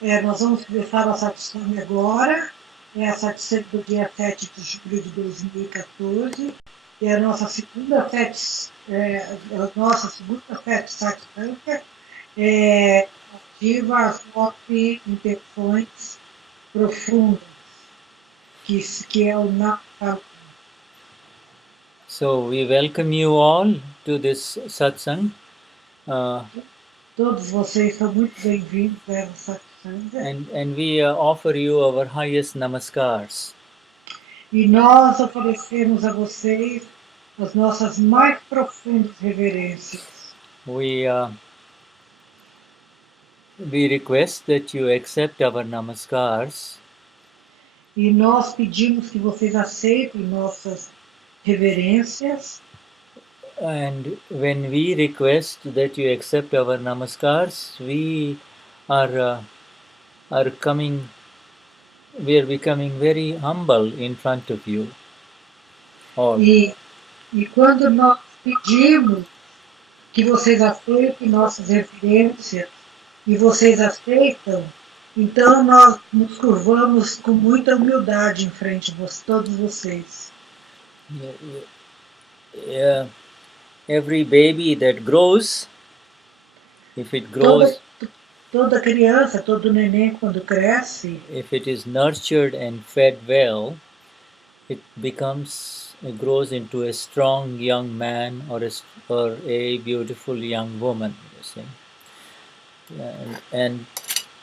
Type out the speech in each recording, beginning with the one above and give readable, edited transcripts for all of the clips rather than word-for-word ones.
Nós vamos começar a Satsang agora. É a Satsang do dia 7 de julho de 2014. É a nossa segunda Satsang. Ativa as 9 intenções profundas, que é o Natal. So we welcome you all to this satsang. Todos vocês são muito bem-vindos a essa satsang. And we offer you our highest namaskars. E nós oferecemos a vocês as nossas mais profundas reverências. We request that you accept our namaskars. E nós pedimos que vocês aceitem nossas reverências. And when we request that you accept our namaskars, we are becoming very humble in front of you all. E quando nós pedimos que vocês aceitem nossas reverências e vocês aceitam, então nós nos curvamos com muita humildade em frente de todos vocês. Every baby that grows, if it grows, toda criança, todo neném quando cresce, if it is nurtured and fed well, it grows into a strong young man or a beautiful young woman. You see,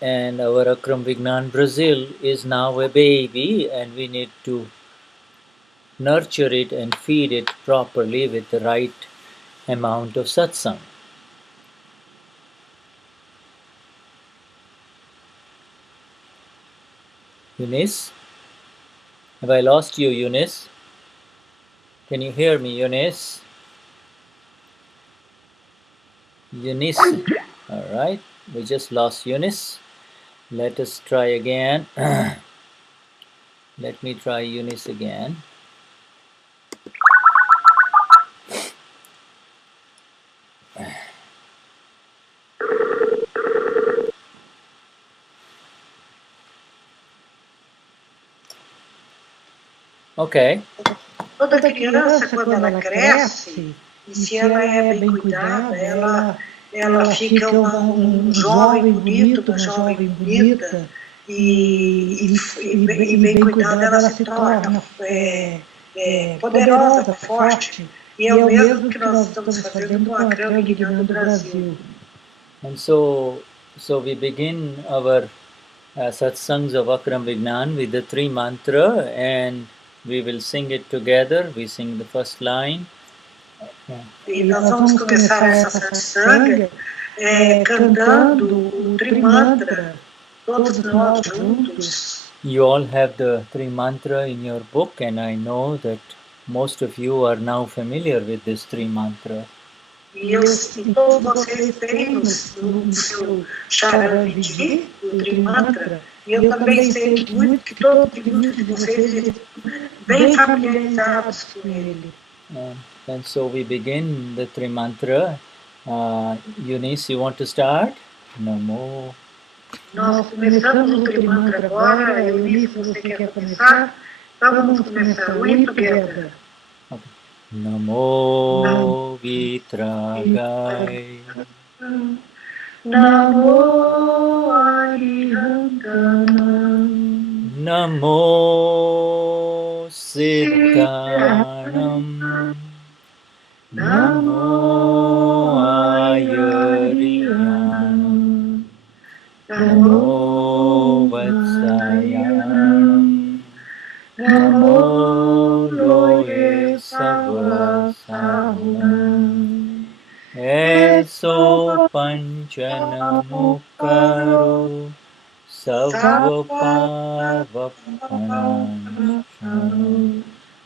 and our Akram Vignan Brazil is now a baby, and we need to nurture it and feed it properly with the right amount of satsang. Eunice? Have I lost you, Eunice? Can you hear me, Eunice? Eunice. All right, we just lost Eunice. Let us try again. Let me try Eunice again. Ok. Toda criança, quando ela cresce, e se ela é bem cuidada, ela fica um jovem bonito, uma jovem bonita, e bem cuidada, ela se torna poderosa, forte. E é o mesmo que nós estamos fazendo com a Akram Vignan do Brasil. And so we begin our satsangs of Akram Vignan with the 3 mantra, and we will sing it together. We sing the first line. E nós vamos começar essa satsang cantando o Trimantra, todos nós juntos. You all have the 3 mantra in your book, and I know that most of you are now familiar with this 3 mantra. E todos vocês têm no seu charavidi, o Trimantra, e eu também sei que todos de vocês estão bem familiarizados com ele. And so we begin the 3 mantra. Eunice, you want to start? Namo. Nós começamos o Trimantra agora. Eunice, você quer começar? Então vamos começar. We together. Okay. Namo Vitragai. Namo Arihantanam. Namo Siddhanam. Namo Ayariyanam. Namo Vatsayanam. Namo Loye Savasahunam. Eso Panchanamukaro Savapavapanam.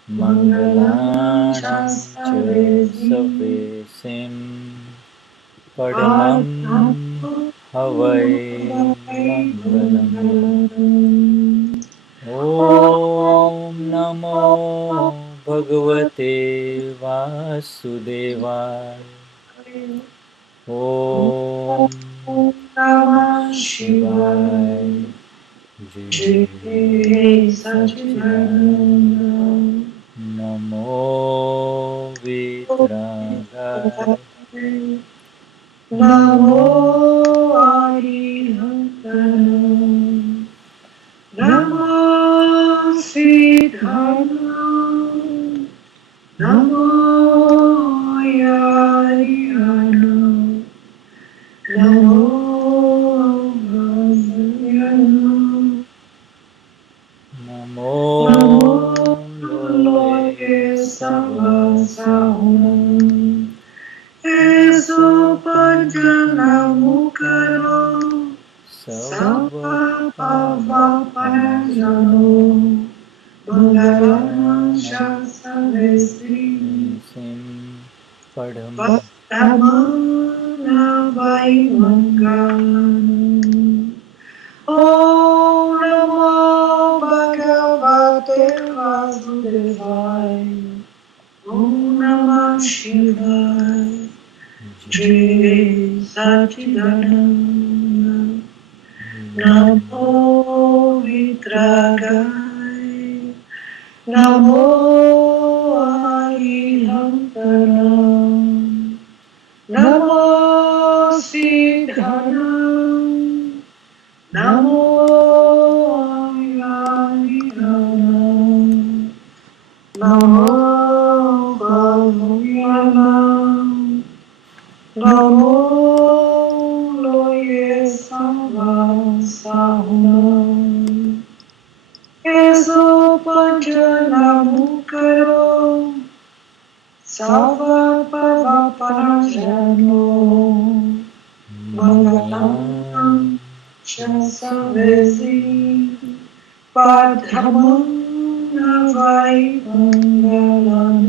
Mangalanam Chesavesim Padamam Havai Mangalam. Om Namo Bhagavate Vasudevaya. Om Namah Shivaya. Jai Satchidananda. Namo Vitragaya. Namo Arihatanam. Namo Siddhanam. Namo Yarihanam. Namo Vasayanam. Namo Loye Savasahunam. Eso Panjanamukaro. Sava Pavapanajano. Bangalam Shasavesi. Padam Padamana Vaimanganam. Om Namo Bhagavate Vasudevaya. Om Namah Shivaya. Jai Satchidananda. Namo Vitragaya. Namo Arihantanam. Namo Siddhanam. Namo Yarihanam. Namo Vasayanam. Namo Loye Savasahunam. Eso Panjanamukaro. Sava Pavapanajano. Mangalam Shasavesi. Padhamana Vaimangalam.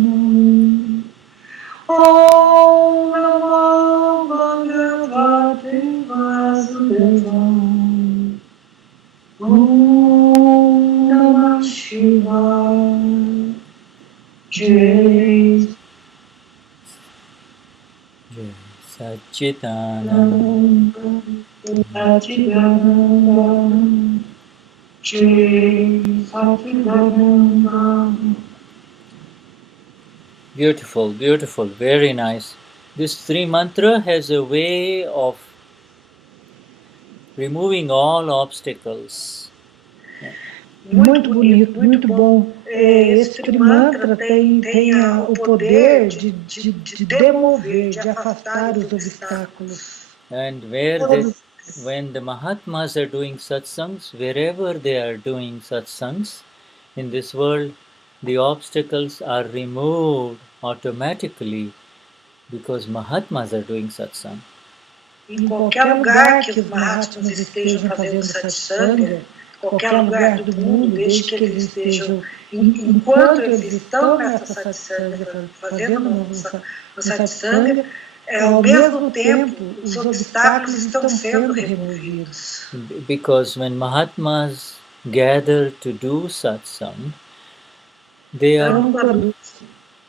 Om Namo Bhagavate Vasudevaya. Om Namah Shivaya. Jai Satchitananda. Satchidananda. Jai Satchidananda. Beautiful, beautiful, very nice. This three mantra has a way of removing all obstacles. Muito bonito, muito bom. Esse mantra tem o poder de demover, de afastar os obstáculos. And when the Mahatmas are doing satsangs, wherever they are doing satsangs in this world, the obstacles are removed automatically because Mahatmas are doing satsang. Em qualquer lugar que os Mahatmas estejam fazendo satsanga, qualquer lugar do mundo, desde que eles estejam, enquanto eles estão nessa satsanga, fazendo uma satsanga, ao mesmo tempo, os obstáculos estão sendo removidos. Because when Mahatmas gather to do satsang, they are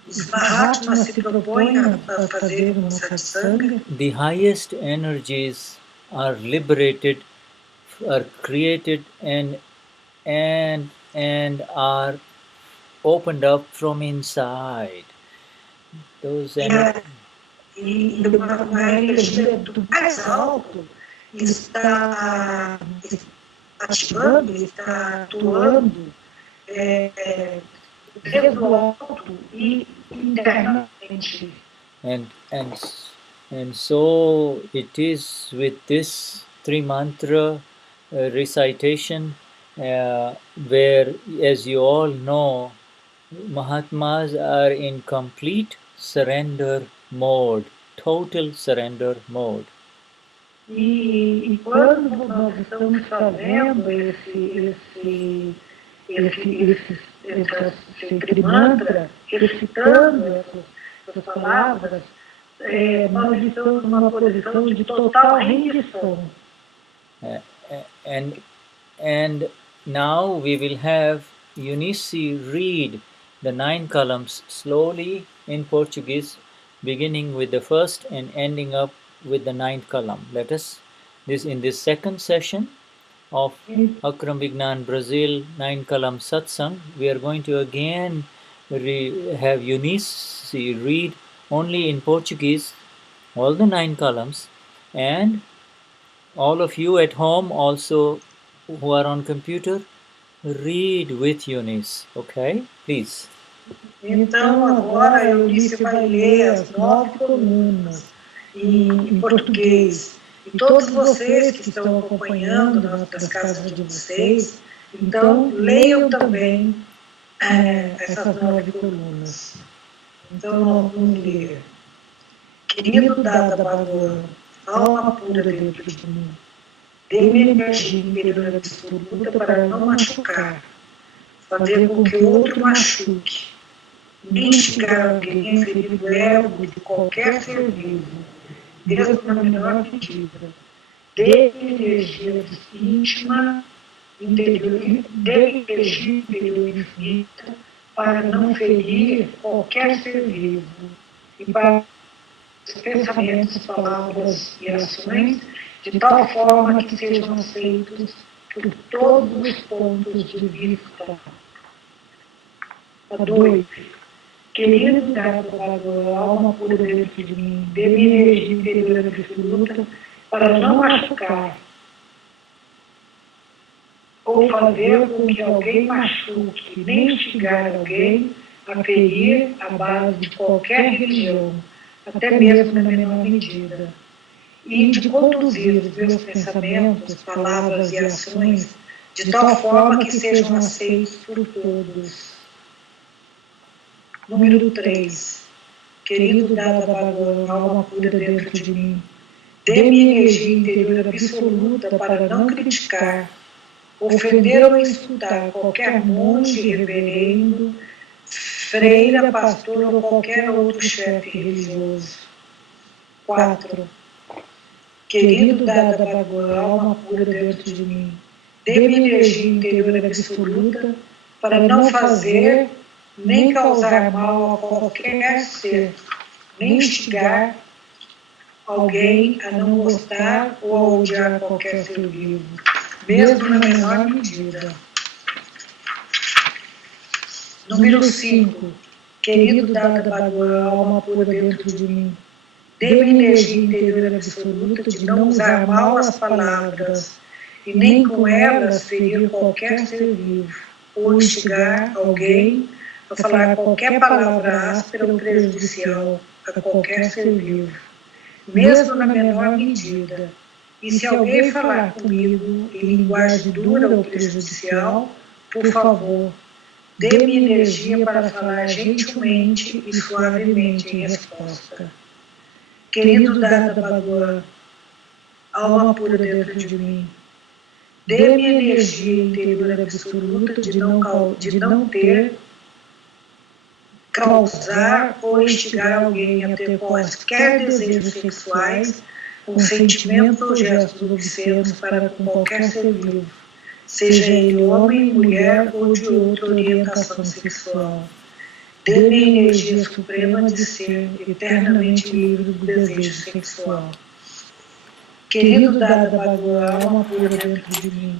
Os Mahatmas se propõem a fazer uma satsanga. The highest energies are liberated, are created, and are opened up from inside. Those energies. E uma energia do mais alto está ativando, está atuando desde o alto e internamente. And so it is with this three mantra recitation where, as you all know, Mahatmas are in complete surrender mode, total surrender mode. E quando nós estamos fazendo esse trimantra, recitando essas palavras, nós estamos numa posição de total rendição. And now we will have Eunice read the 9 columns slowly in Portuguese, beginning with the first and ending up with the 9th column. Let us, in this second session, of Akram Vignan, Brazil, 9 Kalams Satsang. We are going to again have Eunice read only in Portuguese all the 9 columns, and all of you at home also who are on computer, read with Eunice, okay? Please. Então, agora a Eunice vai ler as 9 colunas em português. E todos vocês que estão acompanhando nas casas de vocês, então leiam também essas 9 colunas. Então, nós vamos ler. Querido Dada Bhagavan, alma pura dentro de mim, dê-me energia interior absoluta para não machucar, fazer com que o outro machuque, nem instigar alguém a ferir o ego de qualquer ser vivo, mesmo na menor medida. Dê-me energia íntima, dê-me energia interior infinita para não ferir qualquer ser vivo e para os pensamentos, palavras e ações de tal forma que sejam aceitos por todos os pontos de vista. 2. Querido Dada Bhagavan, alma pura dentro de mim, dê-me energia interior absoluta para não machucar ou fazer com que alguém machuque, nem instigar alguém a ferir a base de qualquer religião, até mesmo na menor medida, e de conduzir os meus pensamentos, palavras e ações de tal forma que sejam aceitos por todos. Número 3. Querido Dada Bhagavan, alma pura dentro de mim, dê-me energia interior absoluta para não criticar, ofender ou insultar qualquer monge, reverendo, freira, pastor ou qualquer outro chefe religioso. 4. Querido Dada Bhagavan, alma pura dentro de mim, dê-me energia interior absoluta para não fazer nem causar mal a qualquer ser, nem instigar alguém a não gostar ou a odiar qualquer ser vivo, mesmo na menor medida. Número 5. Querido Dada Bhagavan, alma pura dentro de mim, dê-me energia interior absoluta de não usar mal as palavras e nem com elas ferir qualquer ser vivo ou instigar alguém a falar qualquer palavra áspera ou prejudicial a qualquer ser vivo, mesmo na menor medida. E se alguém falar comigo em linguagem dura ou prejudicial, por favor, dê-me energia para falar gentilmente e suavemente em resposta. Querido Dada Bhagavan, alma pura dentro de mim, dê-me energia interior absoluta de não ter, causar ou instigar alguém a ter quaisquer desejos sexuais, com sentimentos ou gestos obscenos para com qualquer ser vivo, seja ele homem, mulher ou de outra orientação sexual. Dê-me a energia suprema de ser eternamente livre do desejo sexual. Querido Dada Bhagavan, alma pura dentro de mim,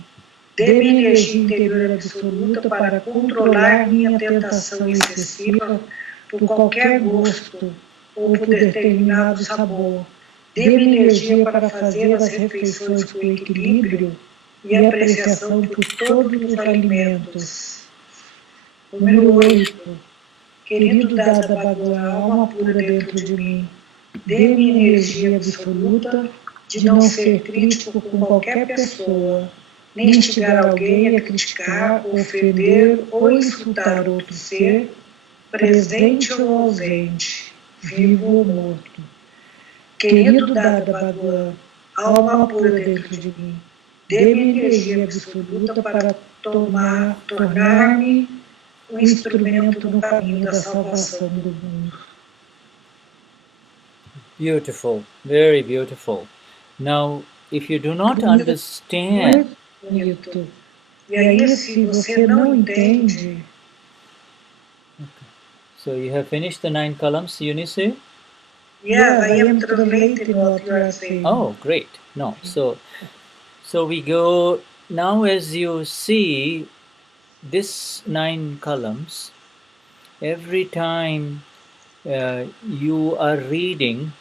dê-me energia interior absoluta para controlar minha tentação excessiva por qualquer gosto ou por determinado sabor. Dê-me energia para fazer as refeições com equilíbrio e apreciação por todos os alimentos. Número 8. Querido Dada Bhagavan, alma pura dentro de mim, dê-me energia absoluta de não ser crítico com qualquer pessoa, nem instigar alguém a criticar, ofender ou insultar outro ser, presente ou ausente, vivo ou morto. Querido Dada Bhagavan, alma pura dentro de mim, dê-me energia absoluta para tornar-me um instrumento no caminho da salvação do mundo. Beautiful, very beautiful. Now, if you do not understand, Bonito. E aí, se você não entende, so you have finished the 9 columns, Eunice? yes, I am translating what you are saying. Oh, great. No, so we go now as you see this 9 columns, every time you are reading,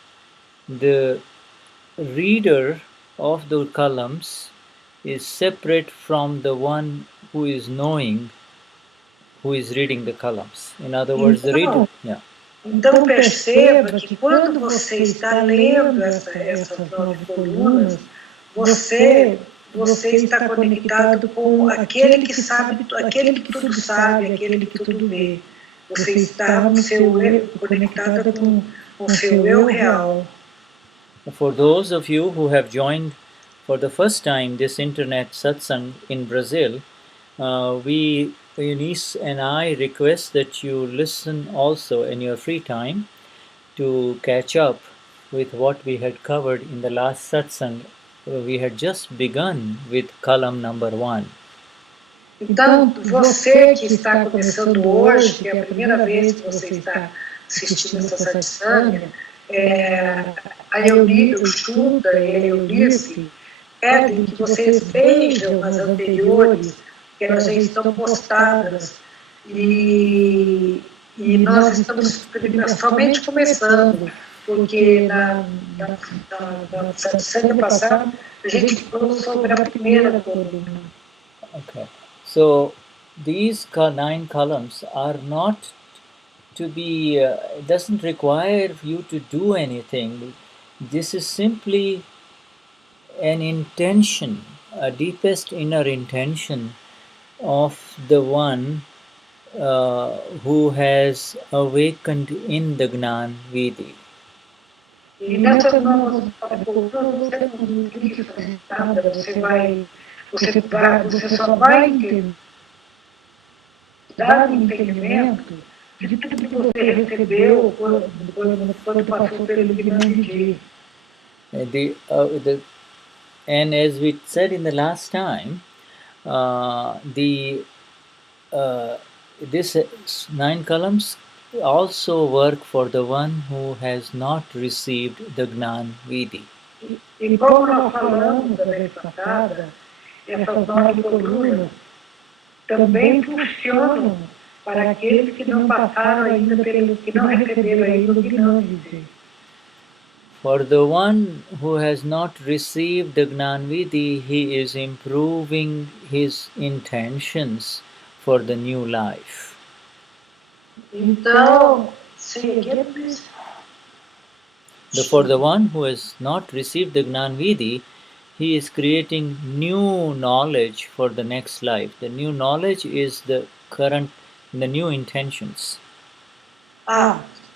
the reader of the columns is separate from the one who is knowing, who is reading the columns. In other words, the reader. Yeah. Então perceba que quando você está lendo essas 9 colunas, você está conectado com aquele que sabe, aquele que tudo sabe, aquele que tudo vê. Você está no seu conectado com o seu eu real. For those of you who have joined for the first time this internet satsang in Brazil, we, Eunice and I, request that you listen also in your free time to catch up with what we had covered in the last satsang. We had just begun with column number 1. Então, você que está começando hoje, que é a primeira vez que você está assistindo essa satsang, a Eunice, o Shuddha e a Eunice pedem que vocês vejam as anteriores, que elas já estão postadas, e nós estamos somente começando, porque na satsang passada a gente falou sobre a primeira coluna. Okay. So these 9 columns are not to be, it doesn't require you to do anything. This is simply an intention, a deepest inner intention of the one who has awakened in the Gnan Vidi. E nessas novas colunas você não clica fazer nada, você só vai entender, dar entendimento de tudo que você recebeu quando passou pelo Gnani. And as we said in the last time, this 9 columns also work for the one who has not received the Gnan Vidi. E como nós falamos da vez passada, essas 9 colunas também funcionam para aqueles que não passaram ainda que não receberam ainda o Gnani. For the one who has not received the Gnan Vidi, he is improving his intentions for the new life. Então, for the one who has not received the Gnan Vidi, he is creating new knowledge for the next life. The new knowledge is the new intentions.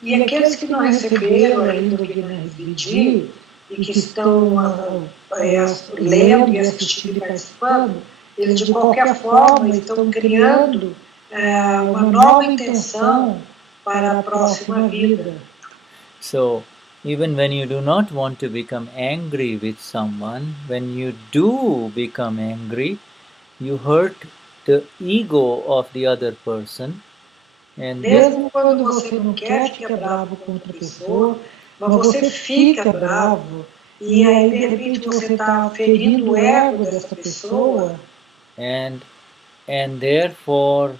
E aqueles que não receberam ainda o Gnani Vidi e que estão lendo e assistindo e participando, eles de qualquer forma estão criando uma nova intenção para a próxima vida. So, even when you do not want to become angry with someone, when you do become angry, you hurt the ego of the other person. And mesmo quando você não quer ficar bravo com outra pessoa, mas você fica bravo, e aí de repente você está ferindo o ego dessa pessoa. And therefore,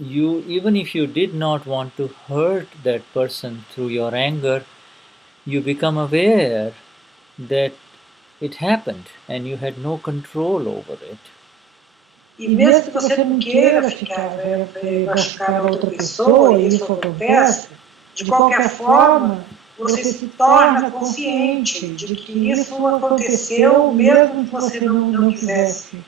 you, even if you did not want to hurt that person through your anger, you become aware that it happened and you had no control over it. E mesmo que você não queira machucar a outra pessoa, e isso acontece, de qualquer forma, você se torna consciente de que isso aconteceu mesmo que você não quisesse.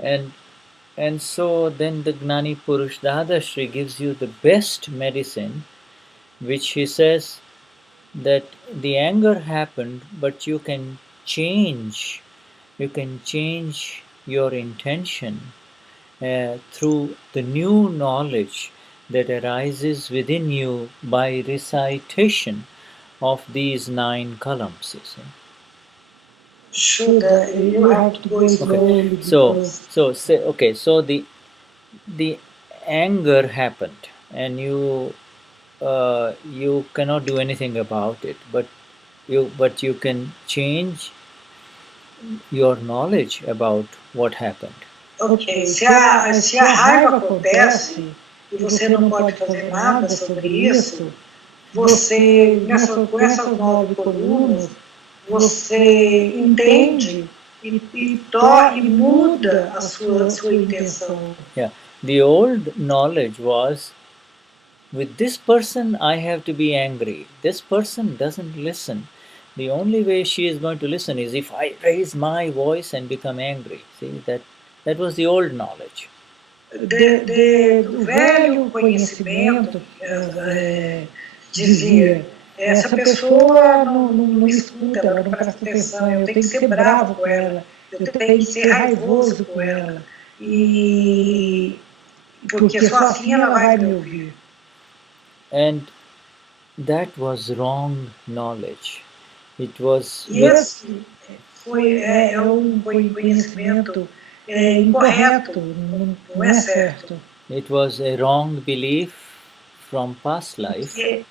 And so then the Gnani Purush Dadashri gives you the best medicine, which he says that the anger happened, but you can change your intention through the new knowledge that arises within you by recitation of these 9 columns. You see. Shuddha, you have to go slowly. So the anger happened, and you cannot do anything about it, but you can change your knowledge about what happened. Ok, se a raiva acontece e você não pode fazer nada sobre isso, você, com essas 9 colunas, você entende e muda a sua intenção. Yeah, the old knowledge was, with this person I have to be angry. This person doesn't listen. The only way she is going to listen is if I raise my voice and become angry. See, that was the old knowledge. Do velho conhecimento dizia, essa pessoa não escuta, ela não presta atenção, eu tenho que ser bravo com ela, eu tenho que ser raivoso com ela, porque só assim ela vai me ouvir. And that was wrong knowledge. It was. Esse foi conhecimento incorreto, não é certo. It was a wrong belief from past life.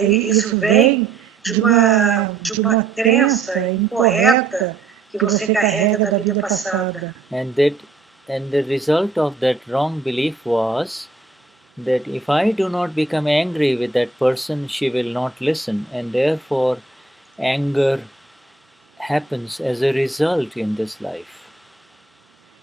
Isso vem de uma crença incorreta que você carrega da vida passada. And the result of that wrong belief was that if I do not become angry with that person, she will not listen, and therefore anger happens as a result in this life.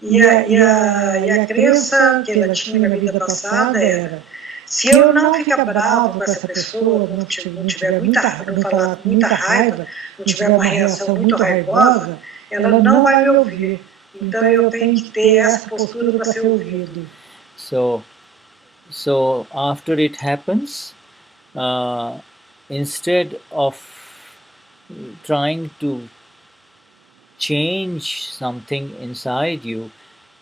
E a crença que ela tinha na vida passada era: se eu não ficar bravo com essa pessoa, não tiver muita raiva, não tiver uma reação muito raivosa, ela não vai me ouvir. Então eu tenho que ter essa postura para ser ouvido. So after it happens, instead of trying to change something inside you,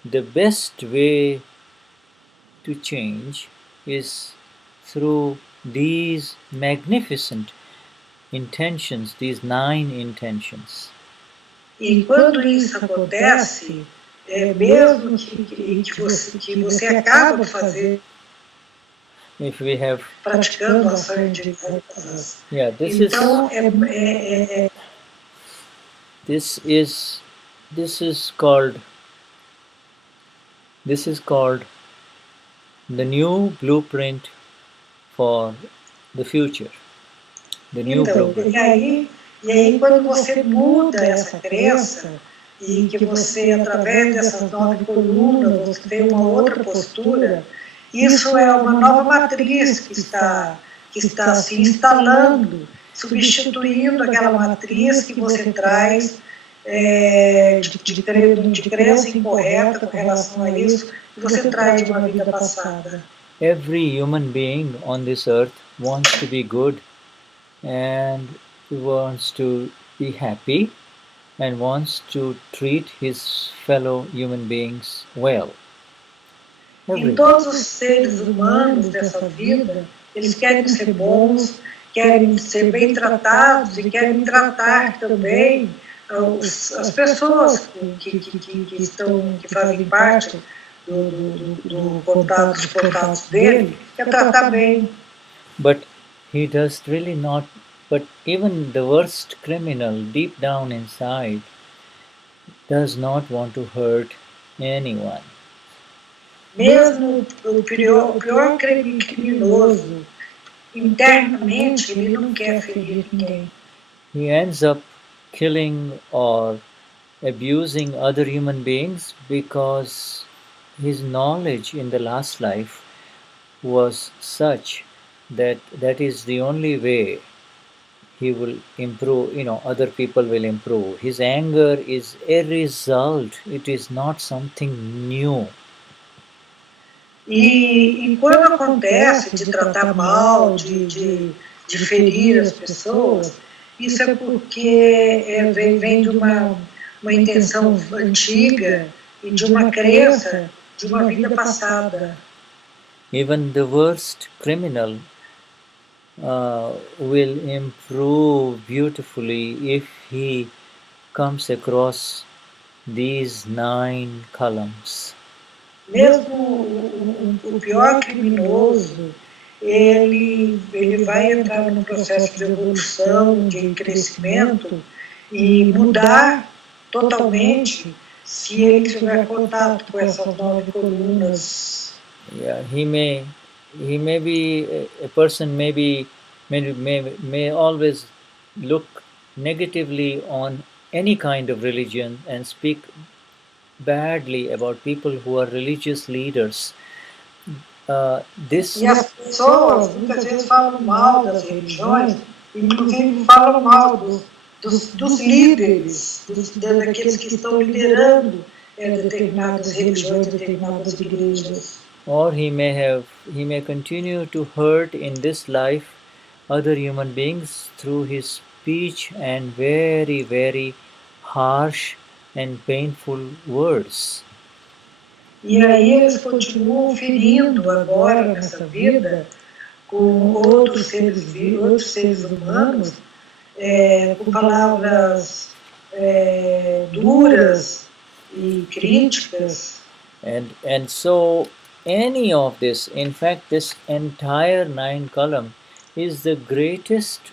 the best way to change is through these magnificent intentions, these 9 intentions. E quando isso acontece, mesmo que você acaba de fazer, if we have praticando ações de yeah, this is called the new blueprint for the future. The new blueprint. E aí quando você muda essa crença e que você, através dessas 9 colunas, você tem uma outra postura, isso é uma nova matriz que está se instalando, substituindo aquela matriz que você traz de crença incorreta com relação a isso, que você traz de uma vida passada. Every human being on this earth wants to be good and wants to be happy and wants to treat his fellow human beings well. E todos os seres humanos dessa vida, eles querem ser bons, querem ser bem tratados e querem tratar também as pessoas que fazem parte dos contatos dele, quer tratar bem. But he does really not. But even the worst criminal deep down inside does not want to hurt anyone. Mesmo o pior criminoso, internamente, ele não quer ferir ninguém. He ends up killing or abusing other human beings because his knowledge in the last life was such that is the only way he will improve, other people will improve. His anger is a result, it is not something new. E quando acontece de tratar mal, de ferir as pessoas, isso é porque vem de uma intenção antiga e de uma crença de uma vida passada. Even the worst criminal will improve beautifully if he comes across these 9 columns. Mesmo o pior criminoso, ele vai entrar num processo de evolução, de crescimento e mudar totalmente se ele tiver contato com essas 9 colunas. Yeah, he may be a person may always look negatively on any kind of religion and speak badly about people who are religious leaders. E as pessoas muitas vezes falam mal das religiões, inclusive falam mal dos líderes, daqueles que estão liderando determinadas religiões, determinadas igrejas. Or he may continue to hurt in this life other human beings through his speech and very, very harsh and painful words. E aí eles continuam ferindo agora nessa vida com outros seres humanos, com palavras duras e críticas. And so any of this, in fact, this entire 9 column is the greatest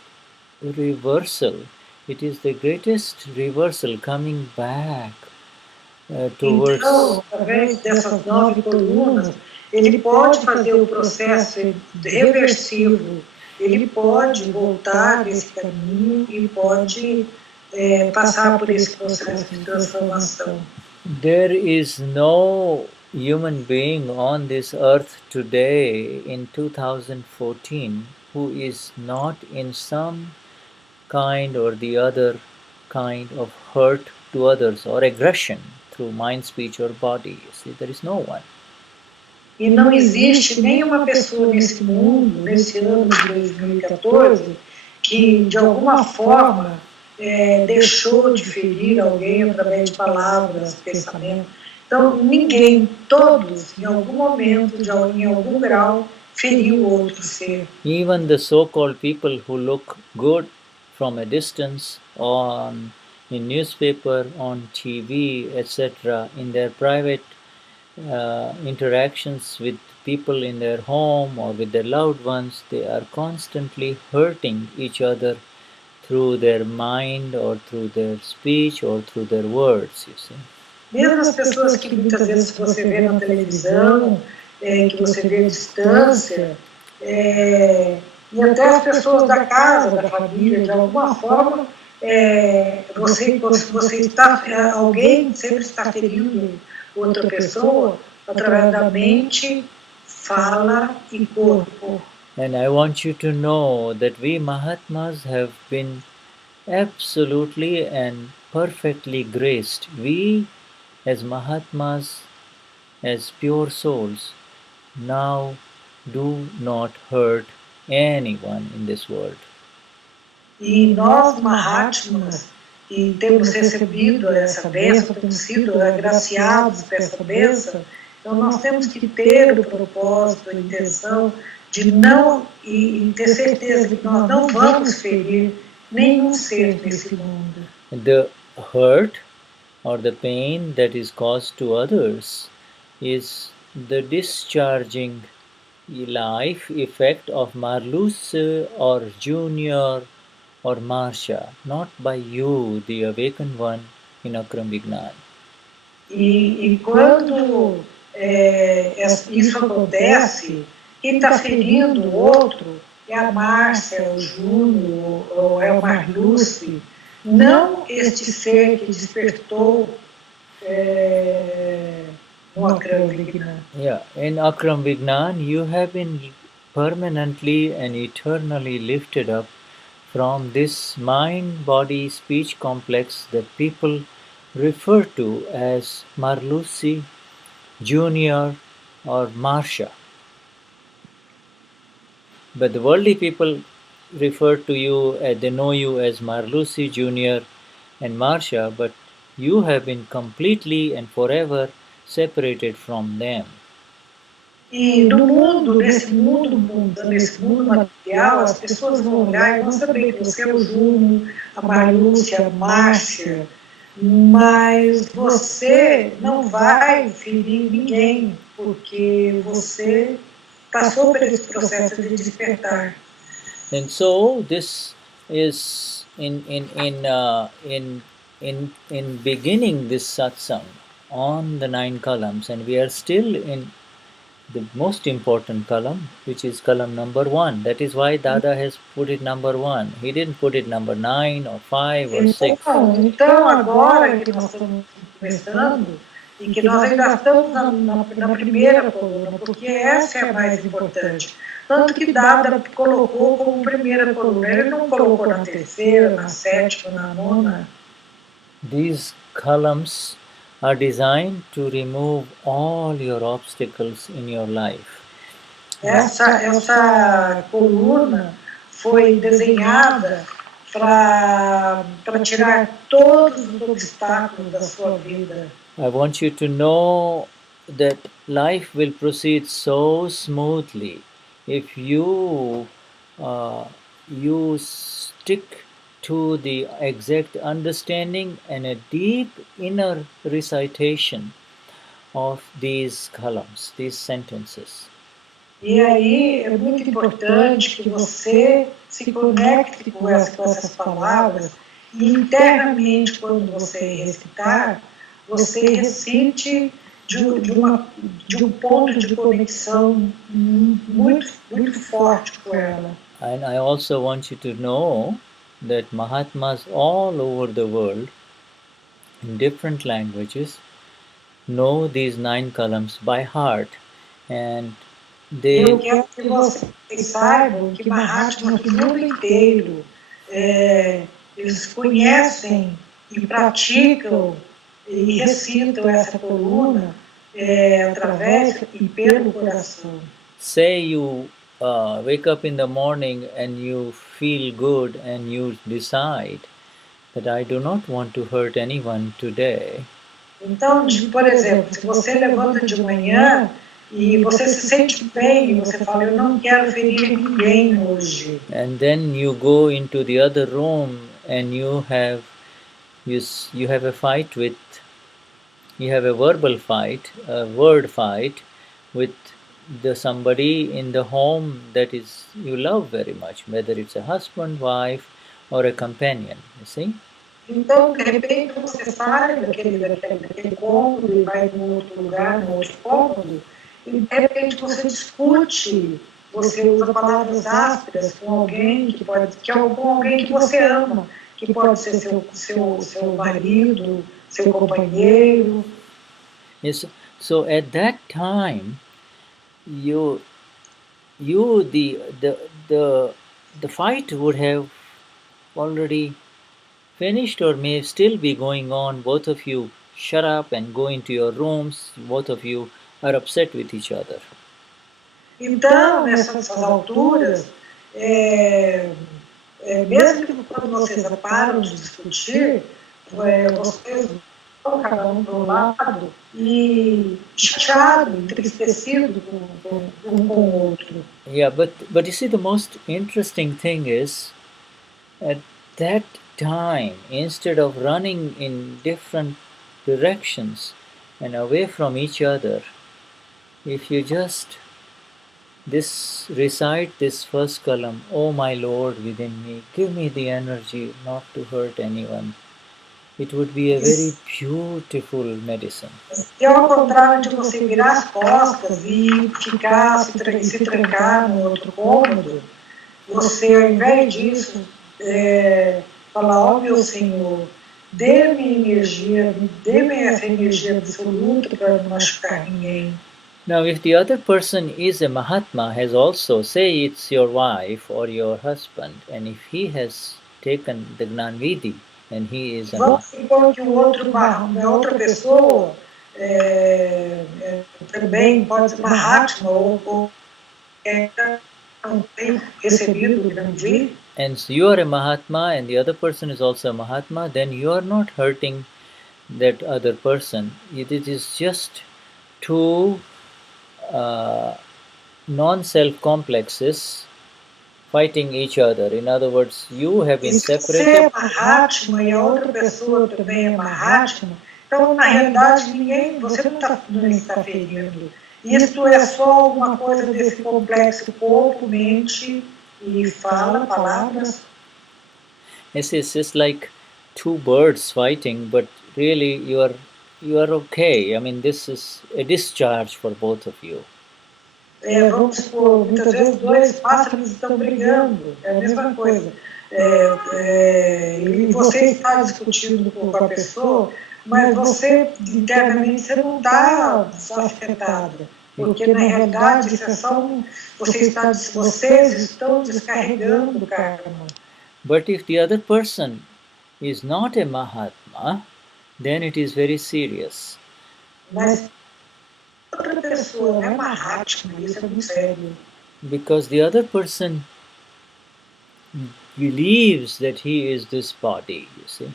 reversal. It is the greatest reversal coming back towards. Então, através dessas 9 colunas, ele pode fazer o processo reversivo, ele pode voltar desse caminho e pode passar por esse processo de transformação. There is no human being on this earth today in 2014 who is not in some kind or the other kind of hurt to others or aggression through mind, speech or body. You see, there is no one. E não existe nenhuma pessoa nesse mundo, nesse ano de 2014, que de alguma forma deixou de ferir alguém através de palavras, pensamentos. Então, ninguém, todos, em algum momento, em algum grau, feriu outro ser. Even the so-called people who look good from a distance in newspaper, on TV, etc., in their private interactions with people in their home or with their loved ones, they are constantly hurting each other through their mind or through their speech or through their words, you see. Mesmo as pessoas que muitas vezes você vê na televisão, que você vê à distância, e até as pessoas da casa, da família, de alguma forma, alguém sempre está ferindo outra pessoa através da mente, fala e corpo. And I want you to know that we Mahatmas have been absolutely and perfectly graced. We, as Mahatmas, as pure souls, now do not hurt anyone in this world. E nós, Mahatmas, e temos recebido essa bênção, temos sido agraciados por essa bênção, então nós temos que ter o propósito, a intenção de não, e ter certeza que nós não vamos ferir nenhum ser nesse mundo. The hurt or the pain that is caused to others is the discharging life effect of Marluce or Junior or Marsha, not by you, the awakened one in Akram Vignan. E quando isso acontece, quem está ferindo o outro é a Márcia, é o Júnior, ou é o Marluce, não este ser que despertou no Akram Vignan. Yeah, in Akram Vignan, you have been permanently and eternally lifted up from this mind-body speech complex that people refer to as Marlusi, Junior, or Marsha. But the worldly people refer to you, they know you as Marlusi, Junior, and Marsha, but you have been completely and forever separated from them. E no mundo, nesse mundo material, as pessoas vão olhar e vão saber que você é o Júnior, a Marlúcia, a Márcia, mas você não vai ferir ninguém, porque você passou por esse processo de despertar. And so this is in in beginning this satsang on the 9 columns, and we are still in the most important column, which is column number 1. That is why Dada has put it number 1. He didn't put it number 9 or 5 or 6. Então agora que nós estamos começando, e que nós ainda estamos na primeira coluna, porque essa é a mais importante. Tanto que Dada colocou como primeira coluna, ele não colocou na terceira, na sétima, na nona. These columns are designed to remove all your obstacles in your life. Essa coluna foi desenhada para tirar todos os obstáculos da sua vida. I want you to know that life will proceed so smoothly if you stick to the exact understanding and a deep inner recitation of these columns, these sentences. E aí é muito importante que você se conecte com essas palavras e internamente, quando você recitar, você recite de um ponto de conexão muito, muito forte com ela. And I also want you to know that Mahatmas all over the world, in different languages, know these 9 columns by heart, and eu quero que vocês saibam que Mahatmas do mundo inteiro, eles conhecem e praticam e recitam essa coluna através e pelo coração. Say you wake up in the morning and you feel good and you decide that I do not want to hurt anyone today. Então, por exemplo, se você levanta de manhã e você se sente bem, e você fala, eu não quero ferir ninguém hoje. And then you go into the other room and you have a fight with, you have a verbal fight, a word fight with somebody in the home that is you love very much, whether it's a husband, wife, or a companion, you see? Então, de repente, você sai daquele cômodo e vai em outro lugar, em outro cômodo, e de repente você discute, você usa palavras ásperas com alguém com alguém que você ama, que pode ser seu marido, seu companheiro. Yes. So at that time, the fight would have already finished or may still be going on. Both of you shut up and go into your rooms. Both of you are upset with each other. Então, nessas alturas, mesmo que quando vocês param de discutir, vocês vão cada um para um lado e chateado, entristecido um com o outro. Yeah, but you see, the most interesting thing is, at that time, instead of running in different directions and away from each other, if you just recite this first column, oh my Lord within me, give me the energy not to hurt anyone, it would be a very beautiful medicine. E ao contrário de você virar as costas e ficar se trancar no outro cômodo, você, ao invés disso, falar, ó meu Senhor, dê-me energia, dê-me essa energia absoluta para não machucar ninguém. Now, if the other person is a Mahatma, has also, say it's your wife or your husband, and if he has taken the Gnan Vidhi, and he is a Mahatma. Vamos supor que outra pessoa também pode ser Mahatma ou não tem recebido o Gnan Vidhi. And so you are a Mahatma and the other person is also a Mahatma, then you are not hurting that other person. It is just two non-self complexes fighting each other. In other words, you have been separated. Se você é Mahatma e a outra pessoa também é Mahatma, então na realidade você não está ferindo. Isto é só alguma coisa desse complexo corpo, mente e fala, palavras. It's just like two birds fighting, but really you are okay. I mean, this is a discharge for both of you. Vamos supor, muitas vezes dois pássaros estão brigando, é a mesma coisa. E você está discutindo com a pessoa, mas você, internamente, você não está afetada. Porque, na realidade, vocês estão descarregando o karma. But if the other person is not a Mahatma, then it is very serious. Mas outra pessoa é Mahatma, isso é muito sério. Because the other person believes that he is this body, you see.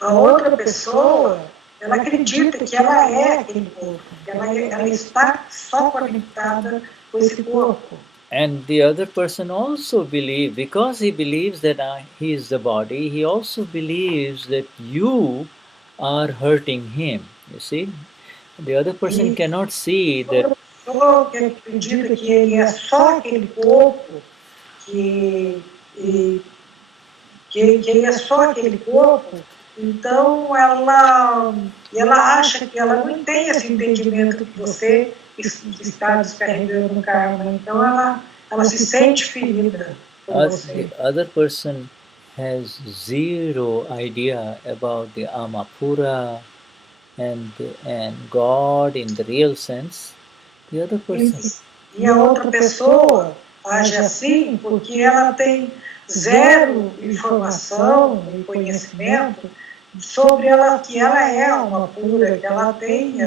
A outra pessoa, ela acredita que ela é aquele corpo, ela está só conectada com esse corpo. And the other person also believes, because he believes that he is the body, he also believes that you are hurting him, you see. The other person cannot see that. A pessoa que acredita que ele é só aquele corpo, que ele é só aquele corpo, então ela acha que ela não tem esse entendimento que você está descarregando no karma. Então ela se sente ferida por você. The other person has zero idea about the Amapura and God in the real sense. The other person. E a outra pessoa age assim porque ela tem zero informação e conhecimento sobre que ela é uma pura, que ela tem que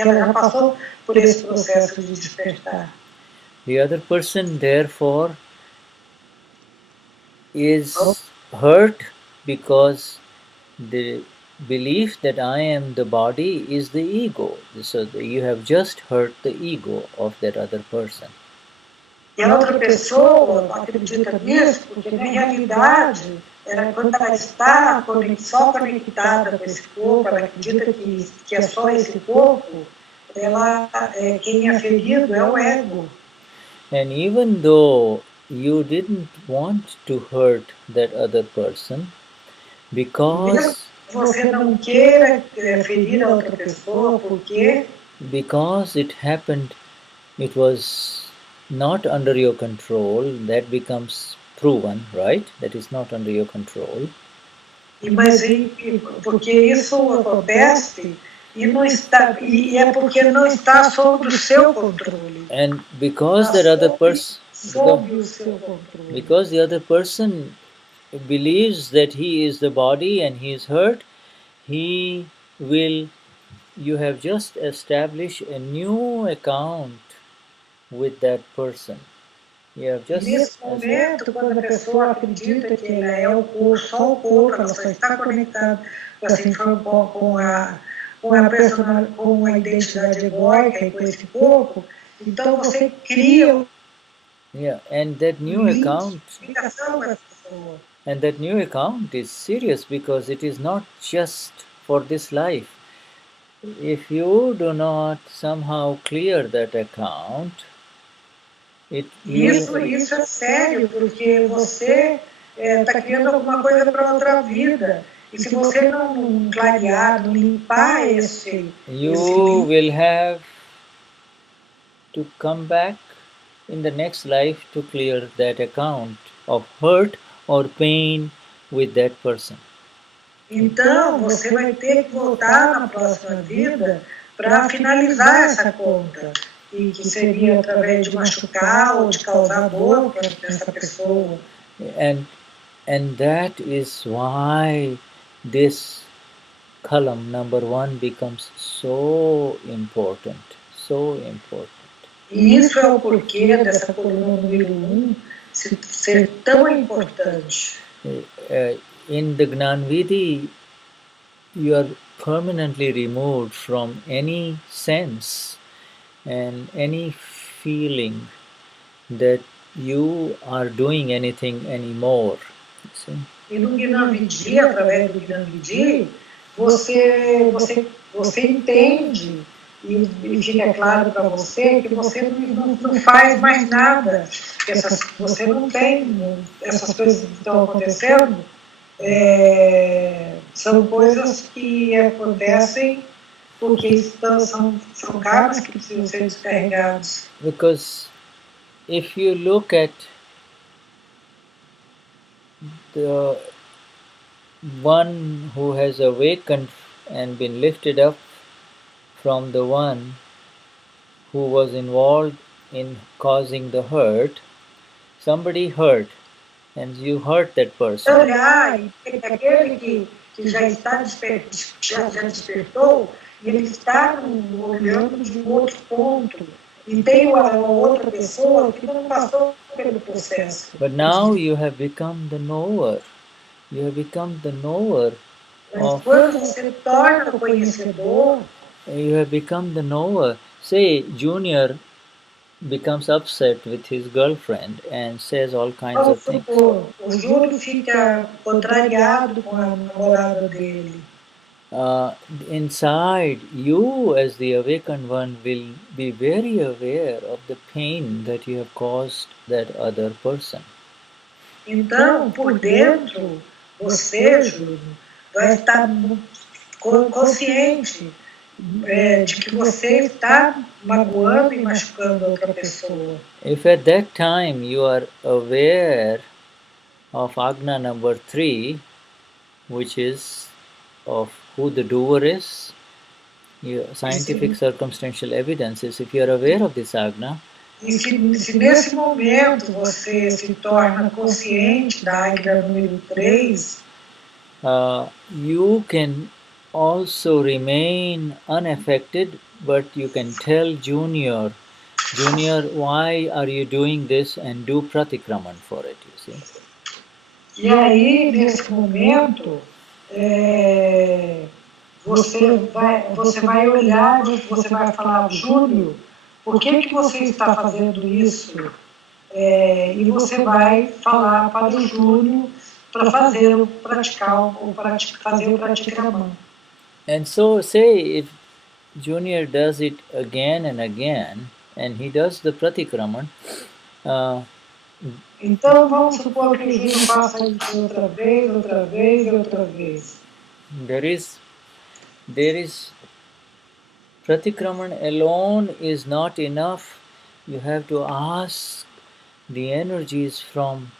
ela já passou por esse processo de despertar. The other person, therefore, is hurt because the belief that I am the body is the ego. So you have just hurt the ego of that other person. E a outra pessoa acredita nisso porque, na realidade, quando ela está só conectada com esse corpo, ela acredita que é só esse corpo, quem é ferido é o ego. And even though you didn't want to hurt that other person, because você não queira ferir a outra pessoa, porque it happened, it was not under your control, that becomes proven, right? That is not under your control. Mas porque isso acontece e é porque não está sob o seu controle. And because that other person, because the other person believes that he is the body and he is hurt, you have just established a new account with that person. Nesse momento, quando a pessoa acredita que ela é só o corpo, ela só está conectada com a identidade egóica e com esse corpo, então você cria and that new account is serious because it is not just for this life. If you do not somehow clear that account, Isso é sério, porque você está criando alguma coisa para outra vida. E se você não clarear, não limpar you will have to come back in the next life to clear that account of hurt or pain with that person. Então, você vai ter que voltar na próxima vida para finalizar essa conta. E que seria através de machucar ou de causar dor para essa pessoa. And that is why this column number 1 becomes so important, so important. E isso é o porquê dessa coluna número 1 ser tão importante. In the Gnanvidi, you are permanently removed from any sense and any feeling that you are doing anything anymore. See? E no através do Gnanvidi, você entende e fica claro para você que você não faz mais nada, você não tem essas coisas que estão acontecendo, são coisas que acontecem porque são karmas que precisam ser descarregados. Because if you look at the one who has awakened and been lifted up from the one who was involved in causing the hurt, somebody hurt, and you hurt that person. Olhar, aquele que já despertou, ele está olhando de um outro ponto. E tem uma outra pessoa que não passou pelo processo. But now you have become the knower. You have become the knower. Mas quando você torna o conhecedor, you have become the knower. Say, Junior becomes upset with his girlfriend and says all kinds of things. O Júnior fica contrariado com a namorada dele. Inside, you as the awakened one will be very aware of the pain that you have caused that other person. Então, por dentro, você, Júnior, vai estar consciente de que você está magoando e machucando outra pessoa. If at that time you are aware of Agna number 3, which is of who the doer is, scientific circumstantial evidences, if you are aware of this Agna, e se nesse momento você se torna consciente da Agna número 3, you can also remain unaffected, but you can tell Junior, why are you doing this, and do pratikraman for it, you see. E aí, nesse momento, você vai olhar, você vai falar, Júnior, por que você está fazendo isso? E você vai falar para o Júnior para fazer o pratikraman. And so, say if Junior does it again and again, and he does the pratikraman, então vamos supor que o Júnior faça isso outra vez. There is pratikraman alone is not enough. You have to ask the energies from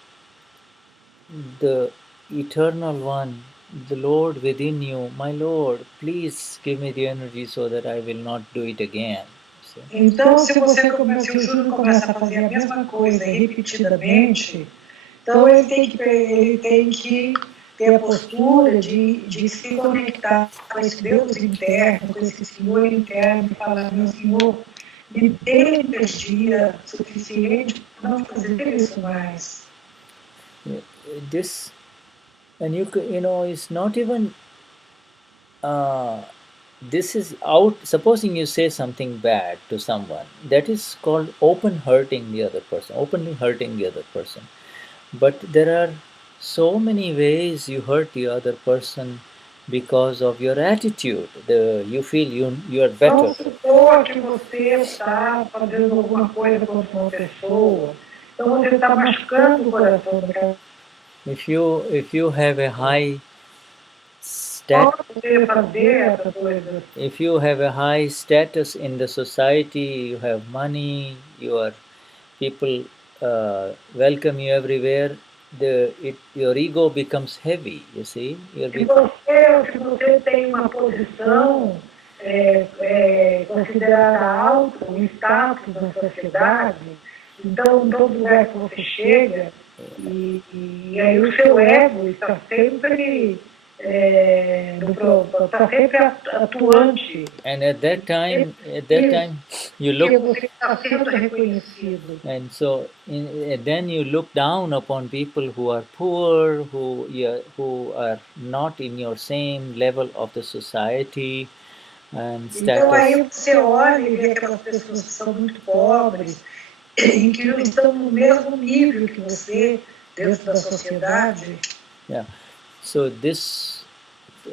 the Eternal One, the Lord within you. My Lord, please give me the energy so that I will not do it again. Então, se o Júnior começa a fazer a mesma coisa repetidamente, então ele tem que ter a postura de se conectar com esse Deus interno, com esse Senhor interno, e falar, meu Senhor, me dê energia suficiente para não fazer isso mais. This, and you know, it's not even, this is out, supposing you say something bad to someone, that is called openly hurting the other person. But there are so many ways you hurt the other person because of your attitude. You feel you are better. Vamos supor que você está fazendo alguma coisa contra uma pessoa, então você está machucando o coração daquela. If you have a high status in the society, you have money, people welcome you everywhere, your ego becomes heavy, you see. Se você tem uma posição considerada alta, um status na sociedade, então todo lugar que você chega, e aí o seu ego está sempre atuante. And at that time you look, você está sendo reconhecido. And so then you look down upon people who are poor, who are not in your same level of the society and status. Então aí você olha e vê aquelas pessoas que são muito pobres, em que não estão no mesmo nível que você dentro da sociedade. Yeah. So this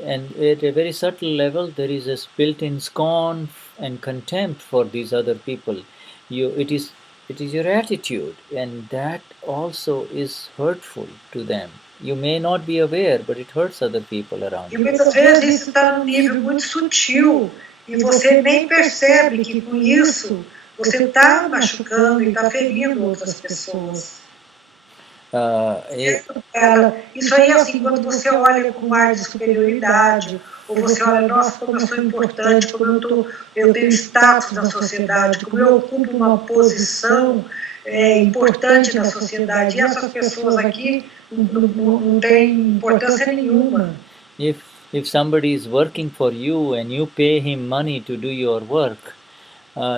and at a very subtle level, there is a built-in scorn and contempt for these other people. It is your attitude, and that also is hurtful to them. You may not be aware, but it hurts other people around E you. muitas vezes isso está num nível muito sutil e você nem percebe que com isso você está machucando e está ferindo outras pessoas. Isso aí é assim, quando você olha com um ar de superioridade, ou você olha, nossa, como eu sou importante, como eu tenho status na sociedade, como eu ocupo uma posição importante na sociedade, e essas pessoas aqui não têm importância nenhuma. If somebody is working for you and you pay him money to do your work,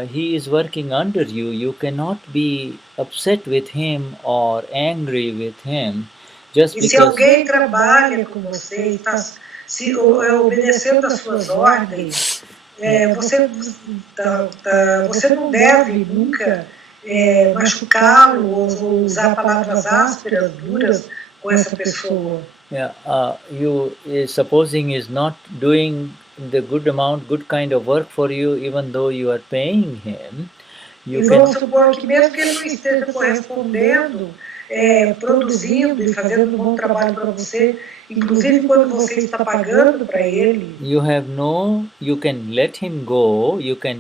he is working under you. You cannot be upset with him or angry with him just because. E se alguém trabalha com você e está obedecendo às suas ordens, você não deve nunca machucá-lo ou usar palavras ásperas, duras com essa pessoa. Supposing is not doing the good kind of work for you, even though you are paying him. Vamos supor que mesmo que ele não esteja correspondendo, produzindo e fazendo um bom trabalho para você, inclusive quando você está pagando para ele. You can let him go. You can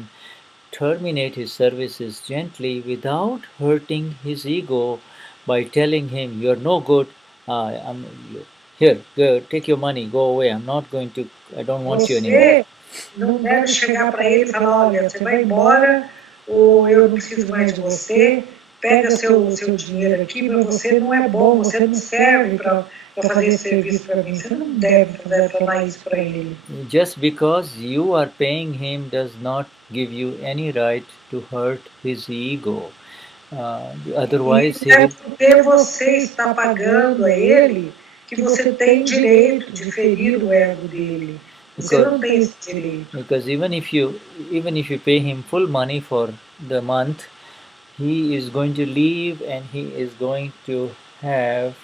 terminate his services gently without hurting his ego by telling him, "You're no good. Here, go, take your money, go away. I don't want you anymore." Não deve chegar para ele e falar, olha, você vai embora, ou eu não preciso mais de você, pega seu dinheiro aqui, mas você não é bom, você não serve para fazer esse serviço para mim. Você não deve falar isso para ele. Just because you are paying him does not give you any right to hurt his ego. Otherwise, porque você está pagando a ele que você tem direito de ferir o ego dele. Você não tem esse direito. Because even if you pay him full money for the month, he is going to leave and he is going to have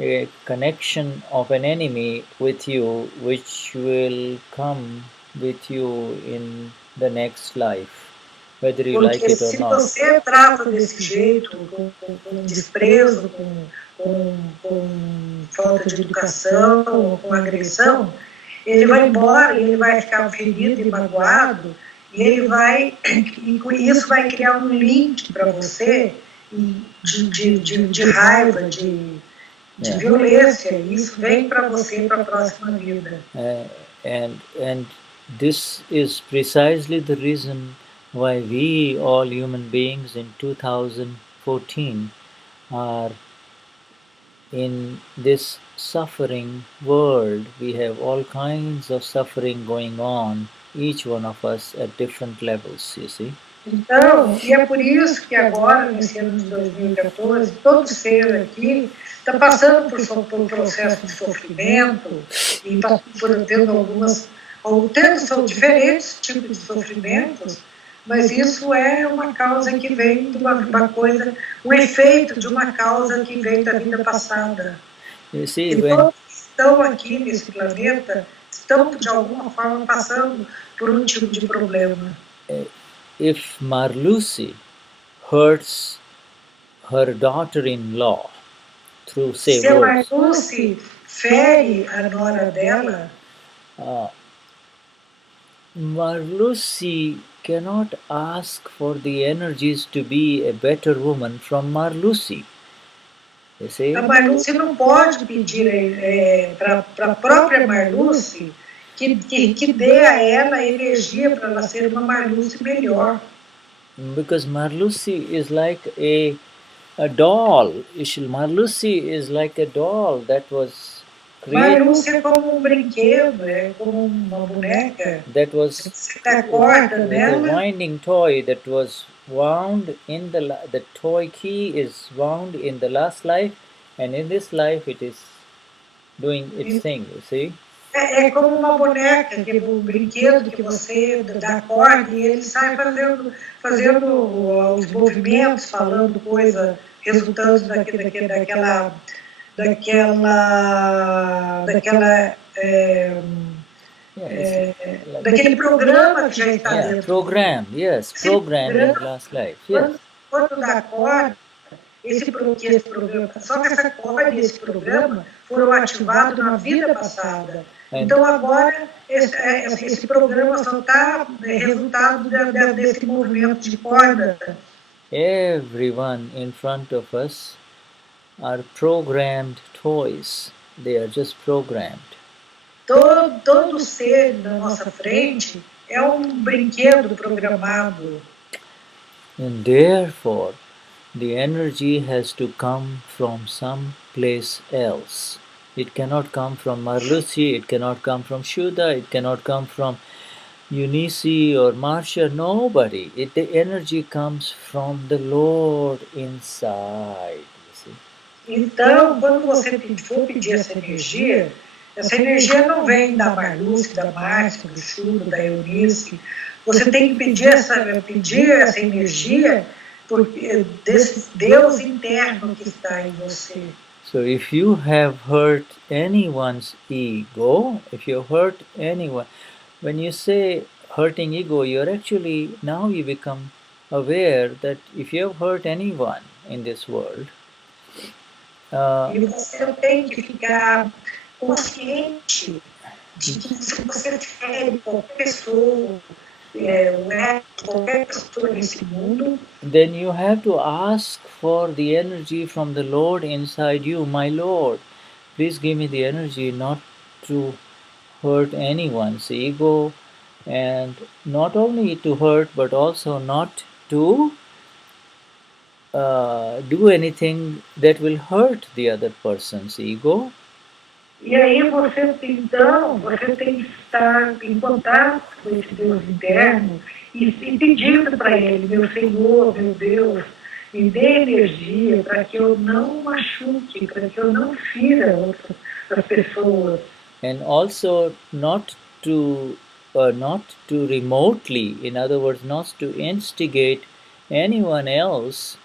a connection of an enemy with you, which will come with you in the next life, whether you like it or not. Se você trata desse jeito, com desprezo, com falta de educação, com agressão, ele vai embora, ele vai ficar ferido e magoado, e isso vai criar um link para você de raiva, de violência. Isso vem para você para a próxima vida. And this is precisely the reason why we, all human beings in 2014, are in this suffering world. We have all kinds of suffering going on, each one of us at different levels, you see. Então, e é por isso que agora, nesse ano de 2014, todo ser aqui está passando por um processo de sofrimento e está tendo diferentes tipos de sofrimentos, mas isso é uma causa que vem de uma coisa, um efeito de uma causa que vem da vida passada. You see, e todos que estão aqui nesse planeta estão, de alguma forma, passando por um tipo de problema. If Marlucy hurts her daughter-in-law through, say, se a Marlucy fere a nora dela, Marlucy cannot ask for the energies to be a better woman from Marlucy. You see? A Marlucy não pode pedir para a própria Marlucy que dê a ela a energia para ela ser uma Marlucy melhor. Because Marlucy is like a doll. Marlucy is like a doll that was created. Marlucy é como brinquedo, é como uma boneca. That was a winding toy that was wound in the toy key is wound in the last life, and in this life it is doing its thing. You see? É como uma boneca, um brinquedo que você dá corda e ele sai fazendo os movimentos, falando coisa, resultando daquela daquele programa que já está dentro. Program, yes, program in last life, yes. Quando dá corda, esse programa, só que essa corda e esse programa foram ativados na vida passada. Então agora esse programa só está resultado desse movimento de corda. Everyone in front of us are programmed toys. They are just programmed. Todo ser na nossa frente é brinquedo programado. And therefore, the energy has to come from some place else. It cannot come from Marlusi, it cannot come from Shuddha, it cannot come from Eunice or Marcia, nobody. The energy comes from the Lord inside. You see? Então, quando você for pedir essa energia não vem da Marluce, da Márcia, do Shuddha, da Eunice. Você tem que pedir essa energia desse Deus interno que está em você. So if you have hurt anyone's ego, if you hurt anyone, when you say hurting ego, now you become aware that if you have hurt anyone in this world, e você tem que ficar consciente de que se você fere qualquer pessoa, qualquer pessoa nesse mundo, then you have to ask for the energy from the Lord inside you. My Lord, please give me the energy not to hurt anyone's ego, and not only to hurt but also not to do anything that will hurt the other person's ego. E aí você tem que estar em contato com esse Deus interno e pedindo para Ele, meu Senhor, meu Deus, me dê energia para que eu não machuque, para que eu não fira outras pessoas. And also not to remotely, in other words, not to instigate anyone else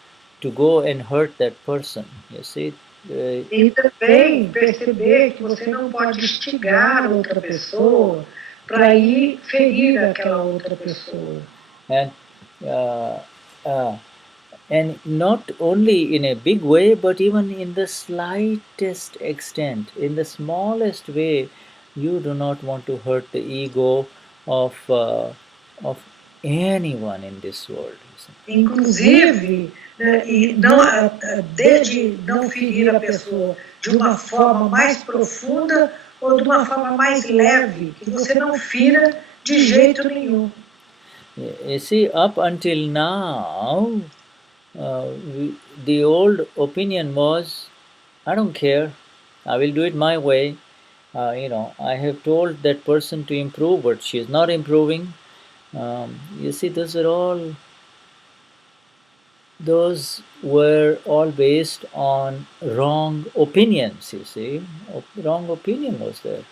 to go and hurt that person. You see? E também perceber que você não pode instigar outra pessoa para ir ferir aquela outra pessoa. And not only in a big way, but even in the slightest extent, in the smallest way, you do not want to hurt the ego of anyone in this world. Inclusive, desde não ferir a pessoa de uma forma mais profunda ou de uma forma mais leve, que você não fira de jeito nenhum. You see, up until now, the old opinion was, I don't care, I will do it my way. I have told that person to improve, but she is not improving. You see, those were all based on wrong opinions, you see. Wrong opinion was there.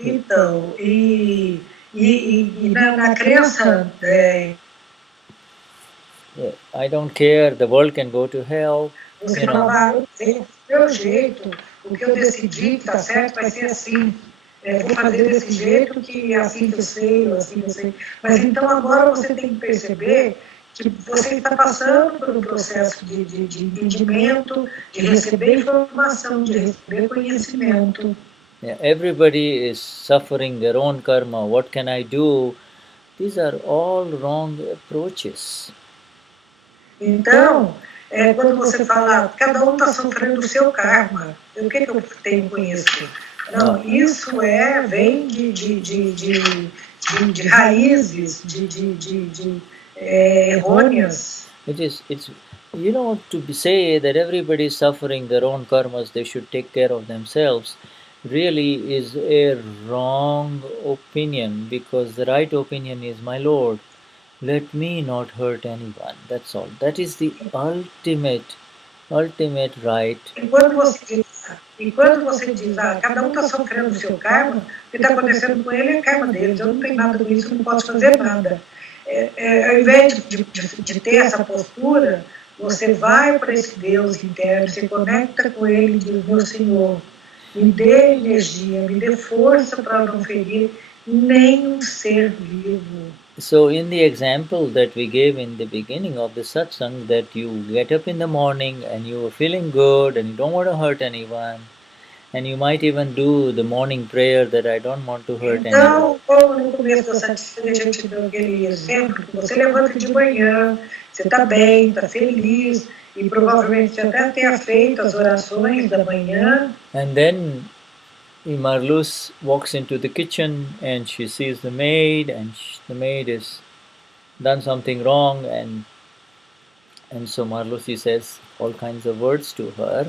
Então, na crença... I don't care, the world can go to hell. Você falava, do meu jeito, o que eu decidi que está certo vai ser assim. Vou fazer desse jeito que é assim que eu sei, assim que eu sei. Mas então agora você tem que perceber que você está passando por um processo de entendimento, de receber informação, de receber conhecimento. Yeah, everybody is suffering their own karma. What can I do? These are all wrong approaches. Então, quando você fala, cada um está sofrendo o seu karma, o que eu tenho com isso? Não, isso vem de raízes, errôneas. It's to say that everybody is suffering their own karmas, they should take care of themselves, really is a wrong opinion, because the right opinion is, my Lord, let me not hurt anyone. That's all. That is the ultimate right. Enquanto você diz, cada um está sofrendo o seu karma, o que está acontecendo com ele é karma deles, eu não tenho nada com isso, eu não posso fazer nada. Ao invés de ter essa postura, você vai para esse Deus interno, se conecta com ele e diz, meu Senhor, me dê energia, me dê força para não ferir nenhum ser vivo. So in the example that we gave in the beginning of the satsang, that you get up in the morning and you are feeling good and you don't want to hurt anyone, and you might even do the morning prayer that I don't want to hurt anyone. Então, como no começo da satsang a gente deu aquele exemplo, que você levanta de manhã, você está bem, está feliz, e provavelmente até tenha feito as orações da manhã. And then Marlus walks into the kitchen and she sees the maid, and the maid has done something wrong, and so Marlusi says all kinds of words to her.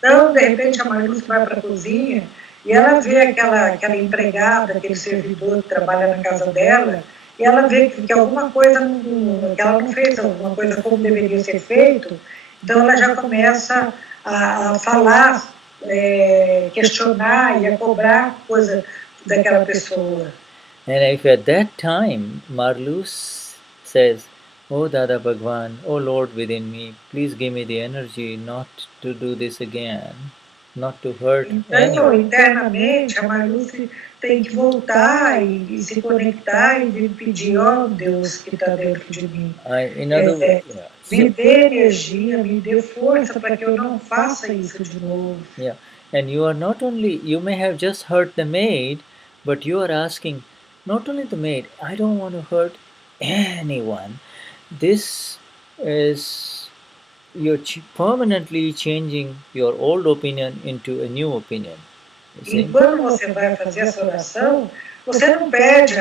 Então, de repente, a Marlus vai para a cozinha e ela vê aquela empregada, aquele servidor que trabalha na casa dela, e ela vê que alguma coisa, que ela não fez alguma coisa como deveria ser feito, então ela já começa a falar, questionar e a cobrar coisa daquela pessoa. And if at that time Marlus says, "Oh Dada Bhagwan, oh Lord within me, please give me the energy not to do this again, not to hurt Então, anyone." internamente, a Marlus tem que voltar e se conectar e pedir, ó Deus que está dentro de mim. Me dê energia, me dê força para que eu não faça isso de novo. Yeah, and you are not only, you may have just hurt the maid, but you are asking not only the maid, I don't want to hurt anyone. This is, you're permanently changing your old opinion into a new opinion. E quando você vai fazer essa oração, você não pede,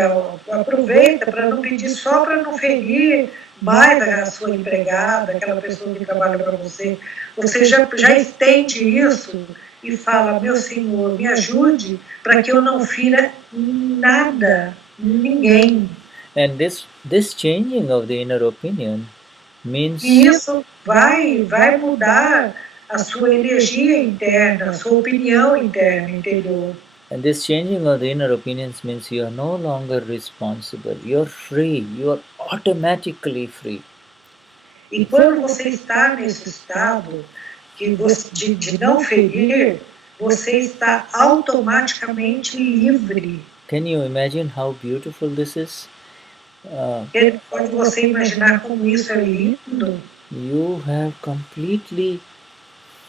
aproveita para não pedir só para não ferir mais a sua empregada, aquela pessoa que trabalha para você. Você já estende isso e fala, meu Senhor, me ajude para que eu não fira nada, ninguém. And this changing of the inner opinion means... E isso vai mudar a sua energia interna, a sua opinião interna, interior. And this changing of the inner opinions means you are no longer responsible. You're free. You are automatically free. E quando você está nesse estado de não ferir, você está automaticamente livre. Can you imagine how beautiful this is? Pode você imaginar como isso é lindo? You have completely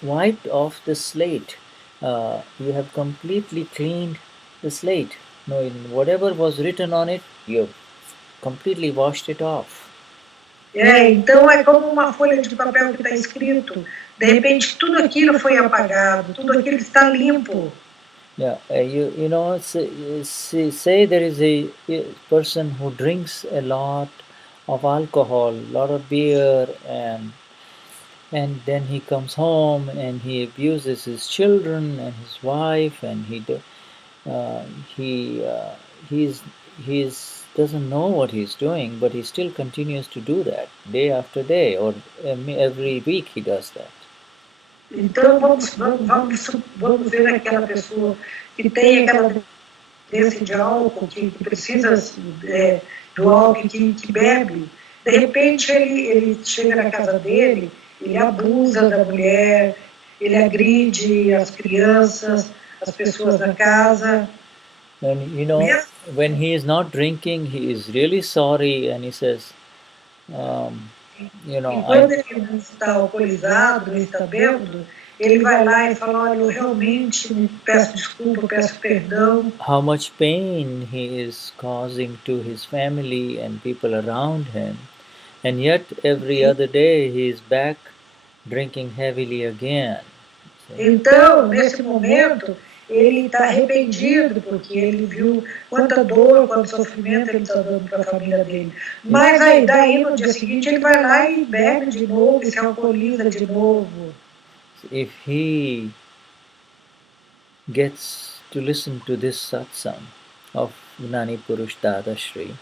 wiped off the slate. You have completely cleaned the slate. No, whatever was written on it, you completely washed it off. Então é como uma folha de papel que está escrito. De repente tudo aquilo foi apagado, tudo aquilo está limpo. Yeah, you know, say there is a person who drinks a lot of alcohol, a lot of beer, and then he comes home and he abuses his children and his wife, and he doesn't know what he's doing, but he still continues to do that day after day, or every week he does that. Então vamos ver aquela pessoa que tem aquela dependência de álcool, que precisa do álcool, que bebe. De repente ele chega na casa dele, ele abusa da mulher, ele agride as crianças, as pessoas da casa. And you know, when he is not drinking, he is really sorry, and he says, you know, quando ele não está alcoolizado, não está bêbado, ele vai lá e fala, olha, eu realmente peço desculpa, peço perdão. How much pain he is causing to his family and people around him, and yet every other day he is back drinking heavily again. Então, nesse momento, ele está arrependido, porque ele viu quanta dor, quanto sofrimento ele está dando para a família dele. Mas aí, daí, no dia seguinte, ele vai lá e bebe de novo, e se alcooliza de novo. If he gets to listen to this satsang of Gnani Purush Dadashri,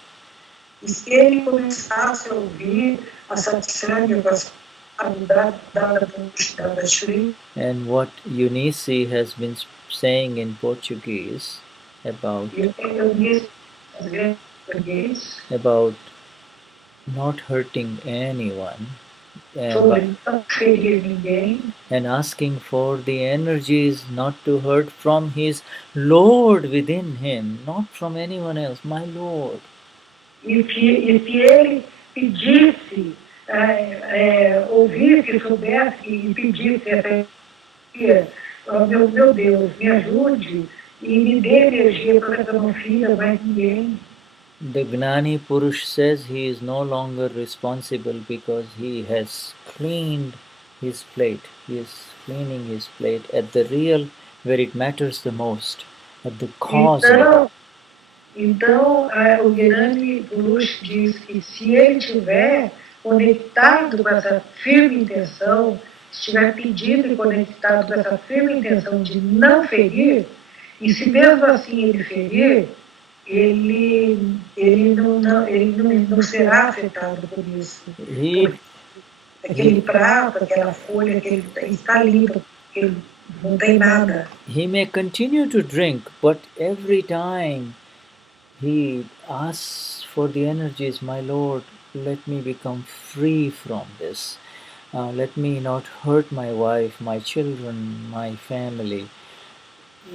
e se ele começasse a ouvir a Satsang, and what Eunice has been saying in Portuguese about not hurting anyone, sobre não ferir ninguém, and asking for the energies not to hurt from his Lord within him, not from anyone else, my Lord. e que ele pedisse, ouvisse, soubesse e pedisse essa energia, meu Deus, me ajude e me dê energia para que eu não fira mais ninguém. The Gnani Purush says he is no longer responsible because he has cleaned his plate. He is cleaning his plate at the real, where it matters the most, at the cause. Então, o Gnani Purush diz que se ele estiver conectado com essa firme intenção, estiver pedindo e conectado com essa firme intenção de não ferir, e se mesmo assim ele ferir, ele não será afetado por isso. Aquele prato, aquela folha, que está limpo, ele não tem nada. He may continue to drink, but every time he asks for the energies, my Lord, let me become free from this. Let me not hurt my wife, my children, my family.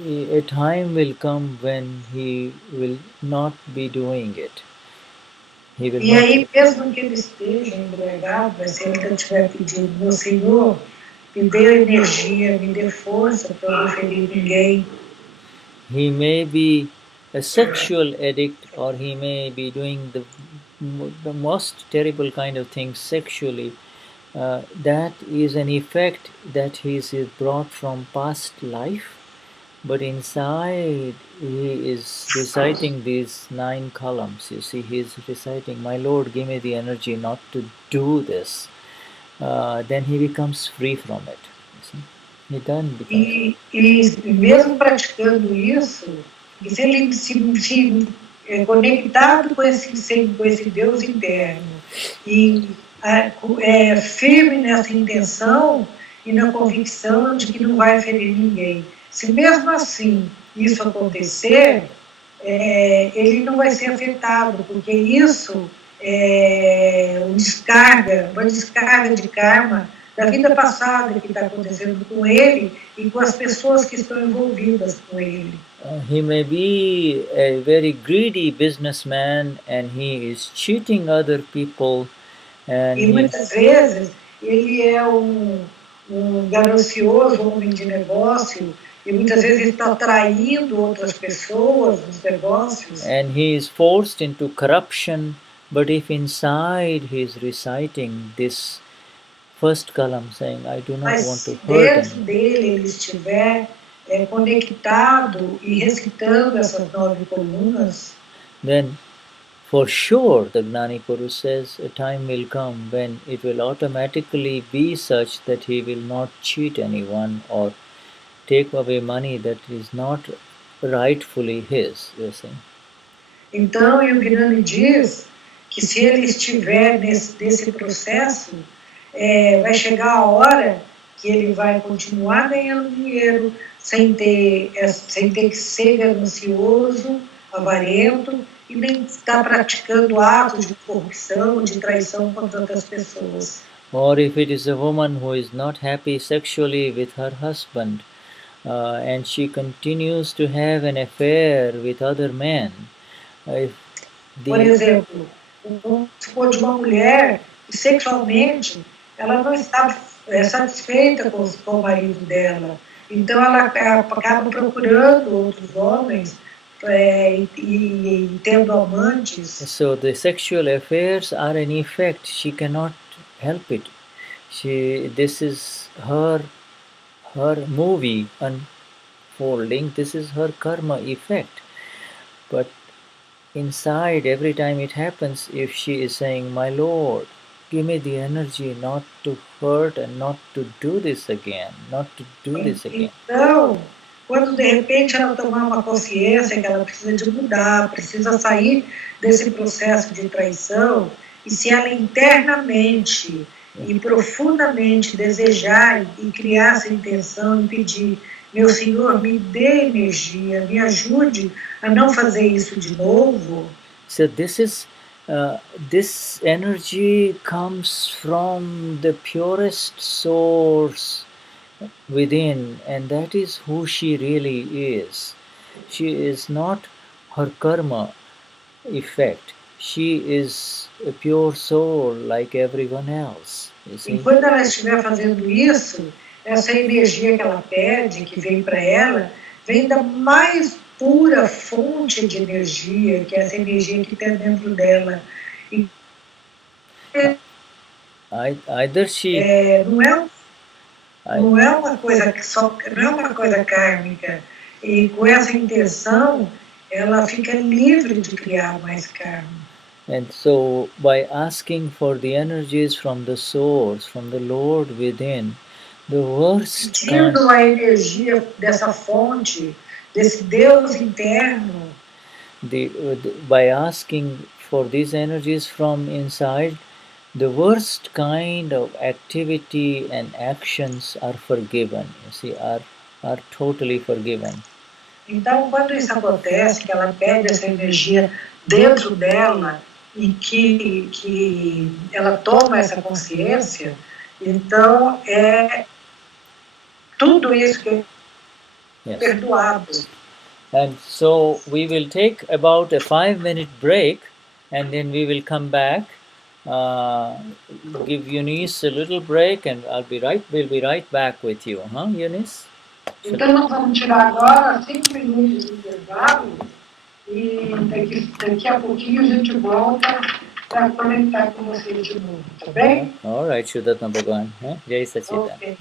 A time will come when he will not be doing it. E aí, mesmo que ele esteja embriagado, se ele estiver pedindo, meu Senhor, me dê energia, me dê força para não ferir ninguém. He may be a sexual addict, or he may be doing the most terrible kind of things sexually. That is an effect that he is brought from past life. But inside, he is reciting these 9 columns. You see, he is reciting, my Lord, give me the energy not to do this. Then he becomes free from it. You see? He then becomes... E mesmo praticando isso, e se ele se conectado com esse Deus interno, e firme nessa intenção e na convicção de que não vai ferir ninguém. Se mesmo assim isso acontecer, ele não vai ser afetado, porque isso é uma descarga de karma da vida passada que está acontecendo com ele e com as pessoas que estão envolvidas com ele. He may be a very greedy businessman and he is cheating other people. E muitas vezes ele é um ganancioso homem de negócio. E muitas vezes ele está traindo outras pessoas nos negócios. And he is forced into corruption, but if inside he is reciting this first column, saying, I do not want to hurt him. Mas dentro dele ele estiver conectado e recitando essas 9 colunas, then for sure the Gnani Purush says a time will come when it will automatically be such that he will not cheat anyone or take away money that is not rightfully his, you see. Então, o Gnani diz que se ele estiver nesse processo, vai chegar a hora que ele vai continuar ganhando dinheiro sem ter que ser ganancioso, avarento, e nem estar praticando atos de corrupção, de traição contra outras pessoas. Or if it is a woman who is not happy sexually with her husband, and she continues to have an affair with other men. Por exemplo, se for de uma mulher que sexualmente ela não está satisfeita com o marido dela, então ela acaba procurando outros homens e tendo amantes. So the sexual affairs are an effect. She cannot help it. This is her movie unfolding. This is her karma effect. But inside, every time it happens, if she is saying, my Lord, give me the energy not to hurt and not to do this again, not to do this again. Então, quando de repente ela tomar uma consciência que ela precisa de mudar, precisa sair desse processo de traição, e se ela internamente e profundamente desejar e criar essa intenção e pedir, meu Senhor, me dê energia, me ajude a não fazer isso de novo. So this is this energy comes from the purest source within, and that is who she really is. She is not her karma effect. She is a pure soul like everyone else. You see? E quando ela estiver fazendo isso, essa energia que ela pede, que vem para ela, vem da mais pura fonte de energia, que é essa energia que tem dentro dela. E Either she não é uma coisa que só, não é uma coisa kármica. E com essa intenção, ela fica livre de criar mais karma. And so, by asking for the energies from the source, from the Lord within, the worst pedindo a energia dessa fonte, desse Deus interno, by asking for these energies from inside, the worst kind of activity and actions are forgiven. You see, are totally forgiven. Então, quando isso acontece, que ela pede essa energia dentro dela e que ela toma essa consciência, então é tudo isso que é perdoado. And so we will take about a 5-minute break, and then we will come back, give Eunice a little break, and we'll be right back with you, Eunice? Então nós vamos tirar agora 5 minutos de intervalo e daqui a pouquinho a gente volta para conectar com vocês de novo, tá bem? All right, Shuddhatma Bhagwan. Jai Sachidan. Okay.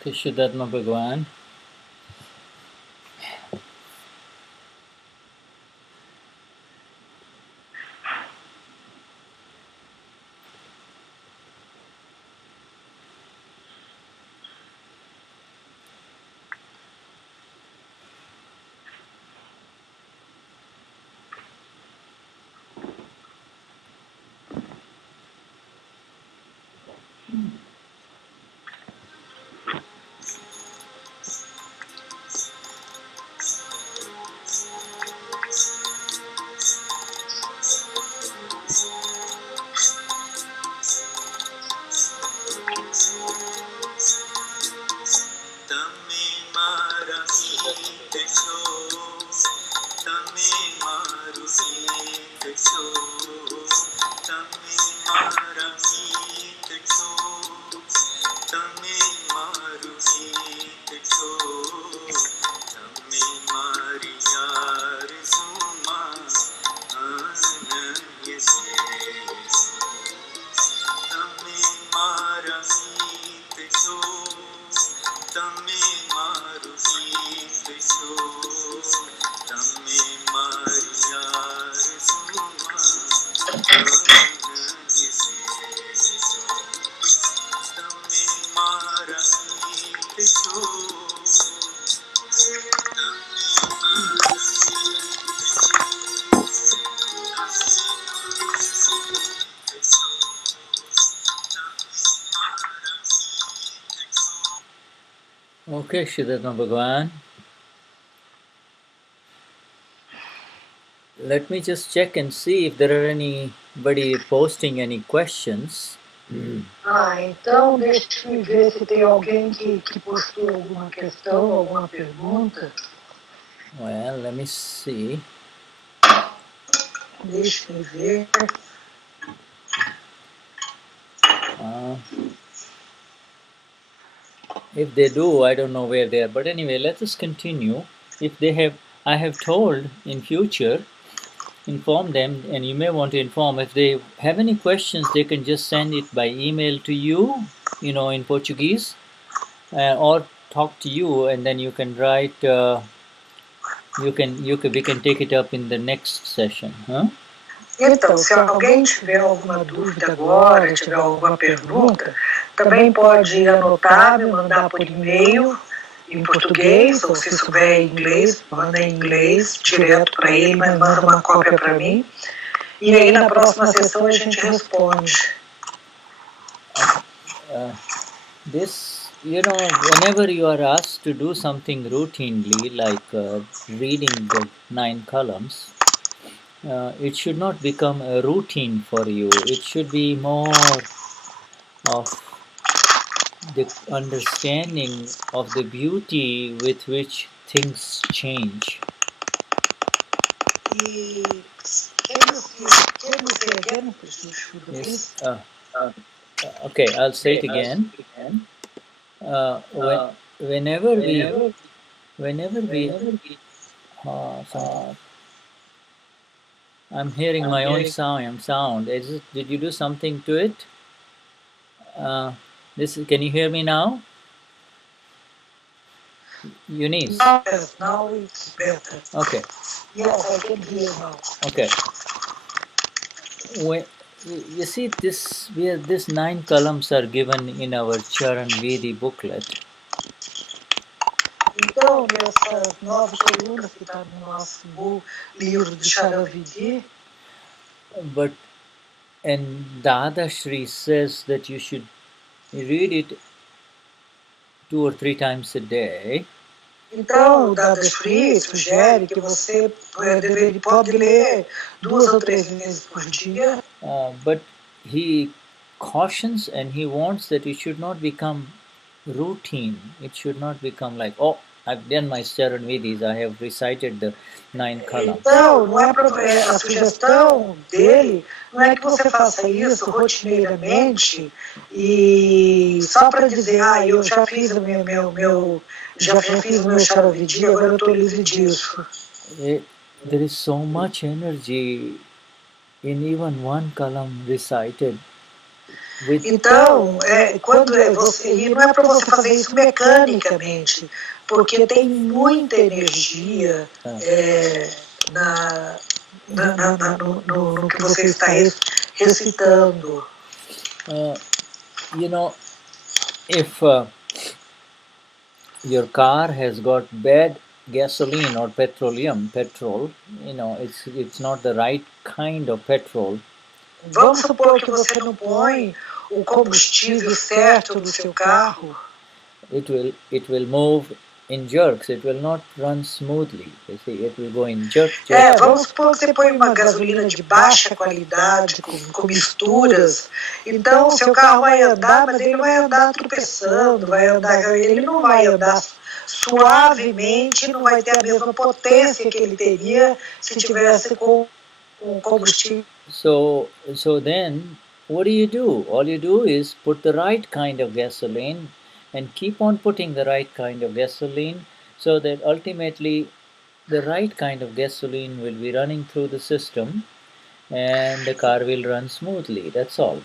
Okay, Shuddhatma Bhagwan. Okay, Shuddhatma Bhagwan. Let me just check and see if there are anybody posting any questions. Então deixa eu ver se tem alguém que postou alguma questão, alguma pergunta. Well, let me see. Deixa eu ver. If they do, I don't know where they are. But anyway, let us continue. If they have, I have told in future, inform them, and you may want to inform. If they have any questions, they can just send it by email to you, in Portuguese, or talk to you, and then you can write. We can take it up in the next session, huh? Então, se alguém tiver alguma dúvida agora, tiver alguma pergunta, também pode anotar, me mandar por e-mail em português, ou se souber em inglês, manda em inglês direto para ele, mas manda uma cópia para mim. E aí na próxima sessão a gente responde. Whenever you are asked to do something routinely, like reading the 9 columns, it should not become a routine for you. It should be more of the understanding of the beauty with which things change. Yes. Okay, I'll say it again. Whenever we I'm hearing my own sound. Did you do something to it? Can you hear me now? Eunice? Yes, now it's better. Okay. Yes, I can hear now. Okay. You see, these 9 columns are given in our Charan Vedi booklet. Então, essas 9 colunas que estão no nosso livro de Charavidi. But and Dadashri says that you should read it 2 or 3 times a day. Então, o Dadashri sugere que você pode ler 2 ou 3 vezes por dia. But he cautions and he wants that it should not become routine. It should not become like, oh, I've done my Charan Vedis, I have recited the 9 columns. Então, não é a sugestão dele não é que você faça isso rotineiramente e só para dizer, eu já fiz o meu Charavidi, agora eu estou livre disso. There is so much energy in even 1 column recited. Então, quando e não é para você fazer isso mecanicamente, porque tem muita energia no que você está recitando. If your car has got bad gasoline or petrol, it's not the right kind of petrol. Vamos supor que você não põe o combustível certo no seu carro. It will move in jerks. It will not run smoothly. You see, it will go in jerks. Vamos supor que você põe uma gasolina de baixa qualidade, com misturas. Então, o seu carro vai andar, mas ele vai andar tropeçando, ele não vai andar suavemente, não vai ter a mesma potência que ele teria se tivesse com combustível. So then, what do? All you do is put the right kind of gasoline and keep on putting the right kind of gasoline, so that ultimately the right kind of gasoline will be running through the system and the car will run smoothly. That's all.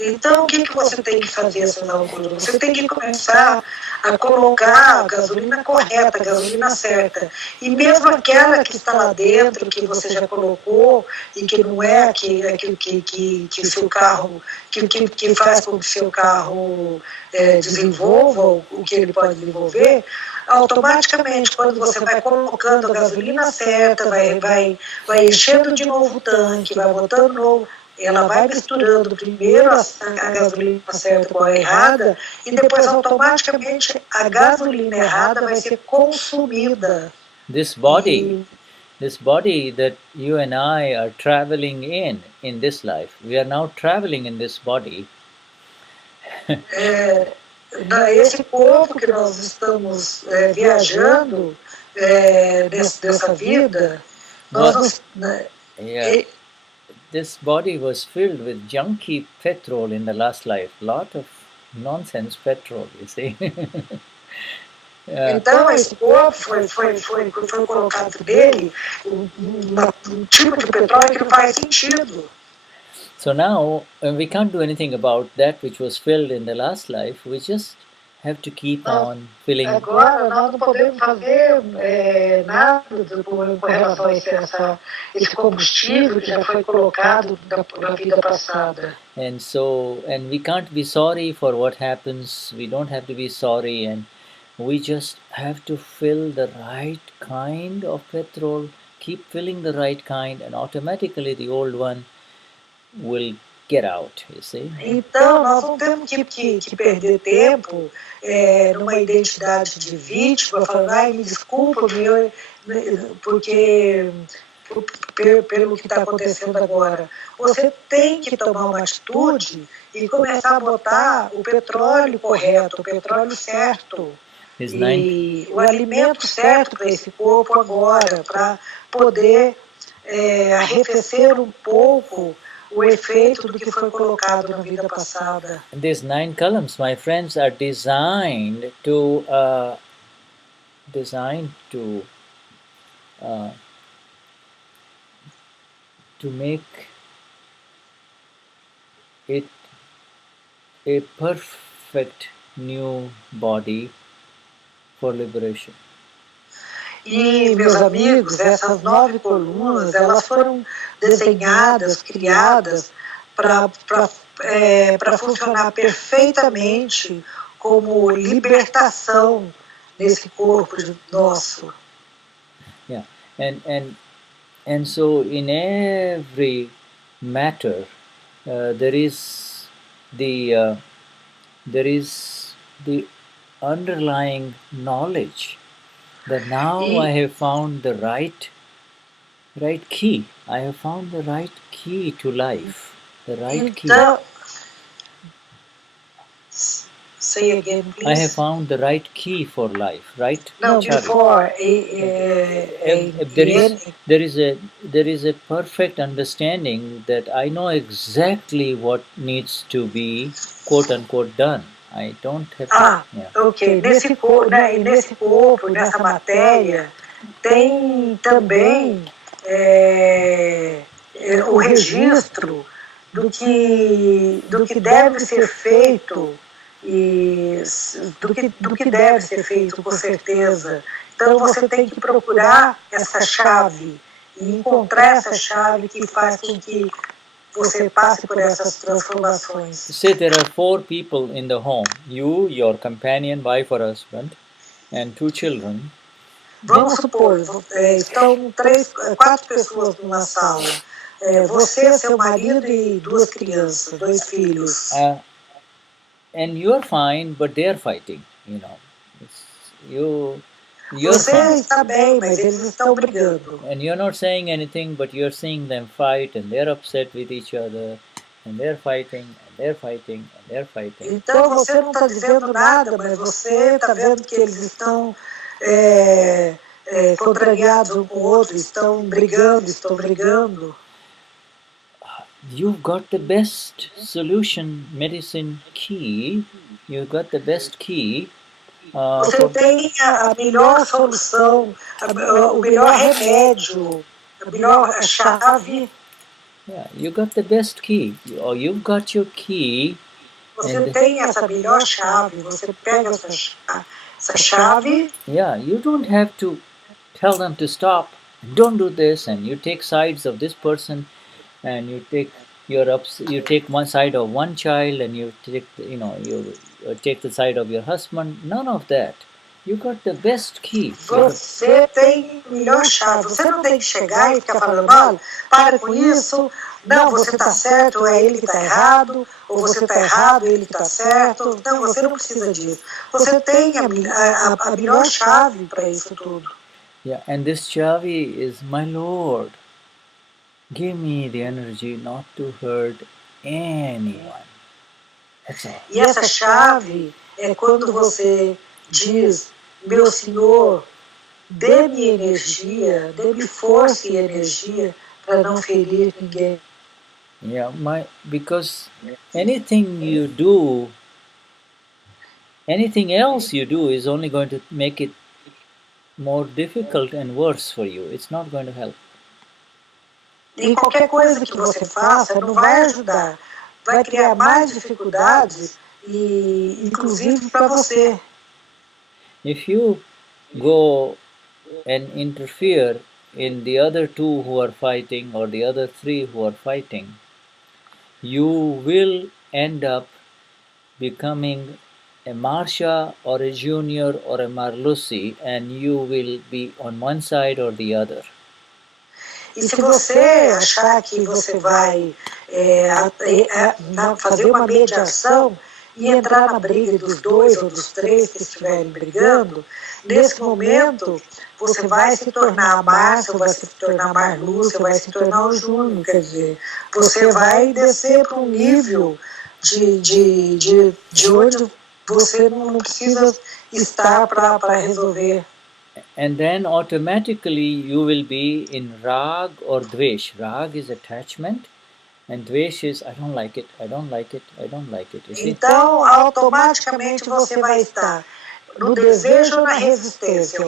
Então, o que você tem que fazer, senão, você tem que começar a colocar a gasolina correta, a gasolina certa. E mesmo aquela que está lá dentro, que você já colocou, e que não é aquilo que o seu carro, que faz com que o seu carro desenvolva o que ele pode desenvolver, automaticamente, quando você vai colocando a gasolina certa, vai enchendo de novo o tanque, vai botando novo, ela vai misturando primeiro a gasolina certa com a errada e depois automaticamente a gasolina errada vai ser consumida. This body that you and I are traveling in this life, we are now traveling in this body. Esse corpo que nós estamos viajando dessa vida, this body was filled with junky petrol in the last life. Lot of nonsense petrol, you see. Então esse corpo foi colocado dele um tipo de petróleo que não faz sentido. So now we can't do anything about that which was filled in the last life. We just have to keep on filling. Agora nós não podemos fazer nada com relação a esse combustível que já foi colocado na vida passada. And we can't be sorry for what happens. We don't have to be sorry, and we just have to fill the right kind of petrol. Keep filling the right kind, and automatically the old one will get out, you see. Então, nós não temos que perder tempo numa identidade de vítima, falando, me desculpa, porque pelo que está acontecendo agora. Você tem que tomar uma atitude e começar a botar o petróleo correto, o petróleo certo. E o alimento certo para esse corpo agora, para poder arrefecer um pouco o efeito do que foi colocado na vida passada. These 9 columns, my friends, are designed to make it a perfect new body for liberation. E, meus amigos, essas 9 colunas, elas foram desenhadas, criadas para funcionar perfeitamente como libertação desse corpo nosso. Yeah, and so in every matter there is the underlying knowledge that now I have found the right key. I have found the right key to life. The right key. Say again, please. I have found the right key for life, right? No, before there is a perfect understanding that I know exactly what needs to be quote unquote done. I don't have to, ok. Nesse corpo, nessa matéria, tem também o registro do que deve ser feito e do que deve ser feito, com certeza. Então você tem que procurar essa chave e encontrar essa chave que faz com que você passe por essas transformações. Say there are 4 people in the home: you, your companion, wife or husband, and 2 children. Vamos supor, estão 4 pessoas numa sala. Você, seu marido e 2 crianças, 2 filhos. And you're fine, but they're fighting, you know. You're Você fine. está bem, mas eles estão brigando. And you're not saying anything, but you're seeing them fight, and they're upset with each other, and they're fighting, and they're fighting, and they're fighting. Então você não está dizendo nada, mas você está vendo que eles estão contrariados um com o outro, estão brigando. You've got the best solution, medicine key. You've got the best key. Você tem a melhor solução, o melhor remédio, a melhor chave. Yeah, you got the best key, or you've got your key. Você tem essa melhor chave, você pega essa chave. Yeah, you don't have to tell them to stop, don't do this, and you take sides of this person, and you take you take one side of one child, and you take you take the side of your husband. None of that. You got the best key. Você tem a melhor chave. Você não tem que chegar e ficar falando, olha, para com isso, não, você está certo, é ele que está errado, ou você está errado, é ele que está certo. Então, você não precisa disso. Você tem a melhor chave para isso tudo. Yeah, and this chavi is, my Lord, give me the energy not to hurt anyone. That's all. E essa chave é quando você diz, meu Senhor, dê-me energia, dê-me força e energia para não ferir ninguém. Yeah, because anything else you do is only going to make it more difficult and worse for you. It's not going to help. E qualquer coisa que você faça não vai ajudar, vai criar mais dificuldades, e inclusive para você. If you go and interfere in the other 2 who are fighting, or the other 3 who are fighting, you will end up becoming a Marsha or a Junior or a Marlusi, and you will be on one side or the other. E se você achar que você vai fazer uma mediação e entrar na briga dos 2 ou dos 3 que estiverem brigando, nesse momento você vai se tornar a Márcia, ou vai se tornar a Marlúcia, ou vai se tornar o Júnior, quer dizer, você vai descer para um nível de onde você não precisa estar para resolver. And then automatically you will be in Rag or Dvesh. Rag is attachment, and Dvesh is I don't like it, I don't like it, I don't like it. Então, automaticamente você vai estar no desejo ou na resistência,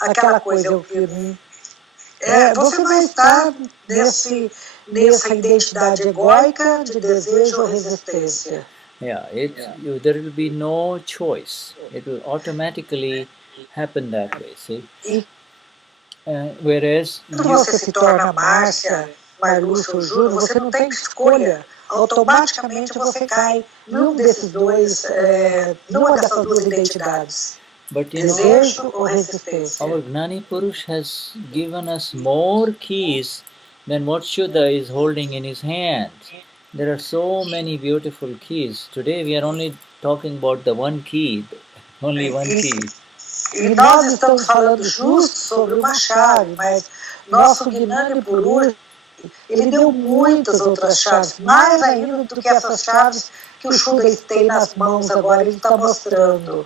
aquela coisa. Você vai estar nessa identidade egóica de desejo ou resistência. Yeah, there will be no choice. It will automatically happen that way, see? Whereas quando você se torna Márcia, Marlúcia ou Júnior, você não tem escolha. Automaticamente você cai numa dessas 2 identidades. But desejo ou resistência. Our Gnani Purush has given us more keys than what Shuddha is holding in his hands. There are so many beautiful keys. Today we are only talking about the one key, only one key. E nós estamos falando justo sobre uma chave, mas nosso Gnani Purush, ele deu muitas outras chaves, mais ainda do que essas chaves que o Shuddha tem nas mãos agora, ele está mostrando.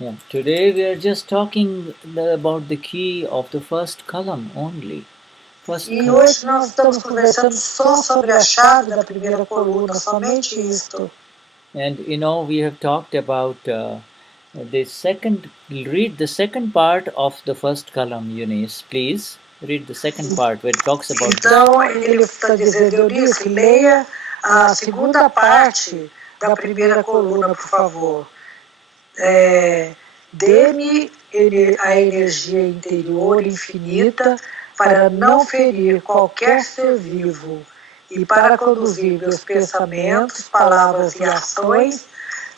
Yeah. Today we are just talking about the key of the first column only. E hoje nós estamos conversando só sobre a chave da primeira coluna, somente isto. And we have talked about read the second part of the first column, Eunice, please. Read the second part where it talks about... Então, ele está dizendo, Eunice, leia a segunda parte da primeira coluna, por favor. Dê-me a energia interior infinita para não ferir qualquer ser vivo e para conduzir meus pensamentos, palavras e ações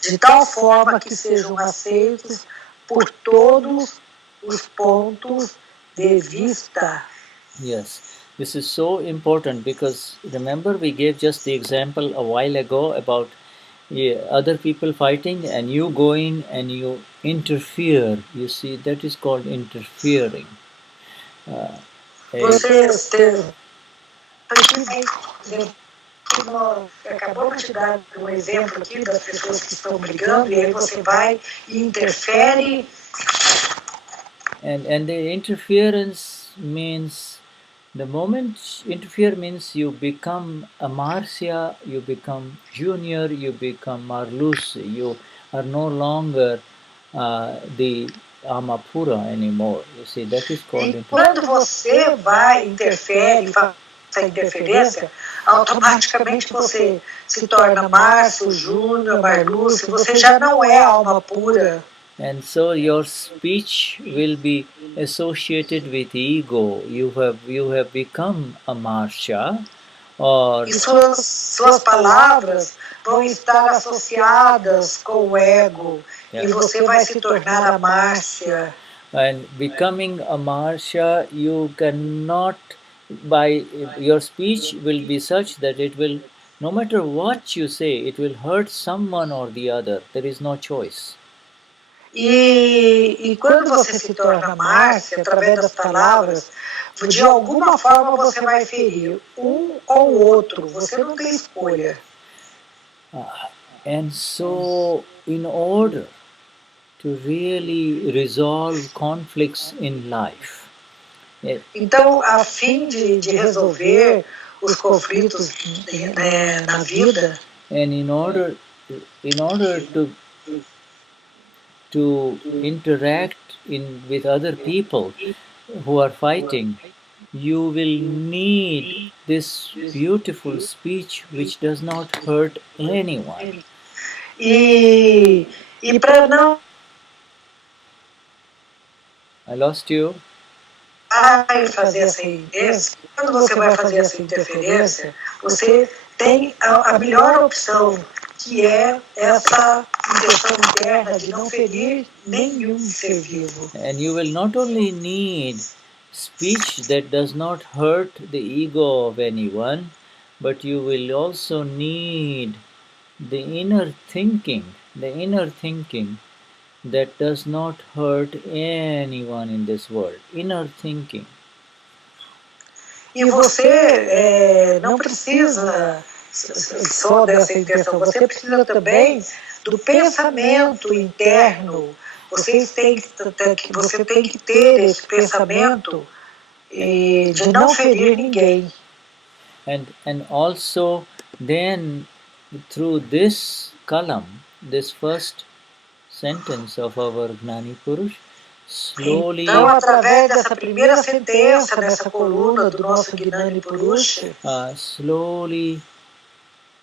de tal forma que sejam aceitos por todos os pontos de vista. Yes, this is so important because remember we gave just the example a while ago about other people fighting and you go in and you interfere. You see, that is called interfering. Você acabou de dar um exemplo aqui das pessoas que estão brigando e aí você vai e interfere. And the interference means, the moment interfere means you become a Marcia, you become Junior, you become Marluce. You are no longer the Amapura anymore. You see, that is called interference. Quando você vai interfere, faz essa interferência, automaticamente você se torna Márcio, Júnior, Marluce, você já não é alma pura. And so your speech will be associated with ego. You have become a Marsha, or e suas palavras vão estar associadas com o ego. Yeah. E você vai se tornar a Márcia. And becoming a Marsha, you cannot, by your speech will be such that it will, no matter what you say, it will hurt someone or the other. There is no choice. E quando você se torna Márcia, através das palavras, de alguma forma você vai ferir um ou outro. Você não tem escolha. And so, in order to really resolve conflicts in life, então, a fim de resolver os conflitos na vida, and in order to interact with other people who are fighting, you will need this beautiful speech which does not hurt anyone. E para não... I lost you. Fazer essa interferência, quando você vai fazer essa interferência, você tem a melhor opção, que é essa intenção interna de não ferir nenhum ser vivo. And you will not only need speech that does not hurt the ego of anyone, but you will also need the inner thinking that does not hurt anyone in this world. Inner thinking. E você não precisa só dessa intenção, você precisa também do pensamento interno. Você tem que ter esse pensamento de não ferir ninguém. And also then through this kalam, this first sentence of our Gnani Purush, slowly. Então, através dessa primeira sentença dessa coluna do nosso Gnani Purush, slowly,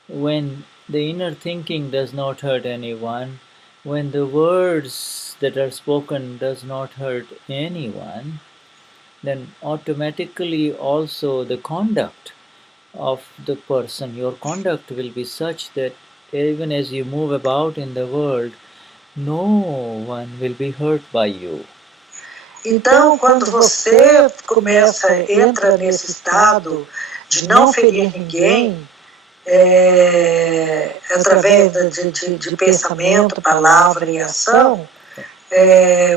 when the inner thinking does not hurt anyone, when the words that are spoken does not hurt anyone, then automatically also the conduct of the person, your conduct will be such that even as you move about in the world, no one will be hurt by you. Então, quando você entra nesse estado de não ferir ninguém, através de pensamento, palavra e ação,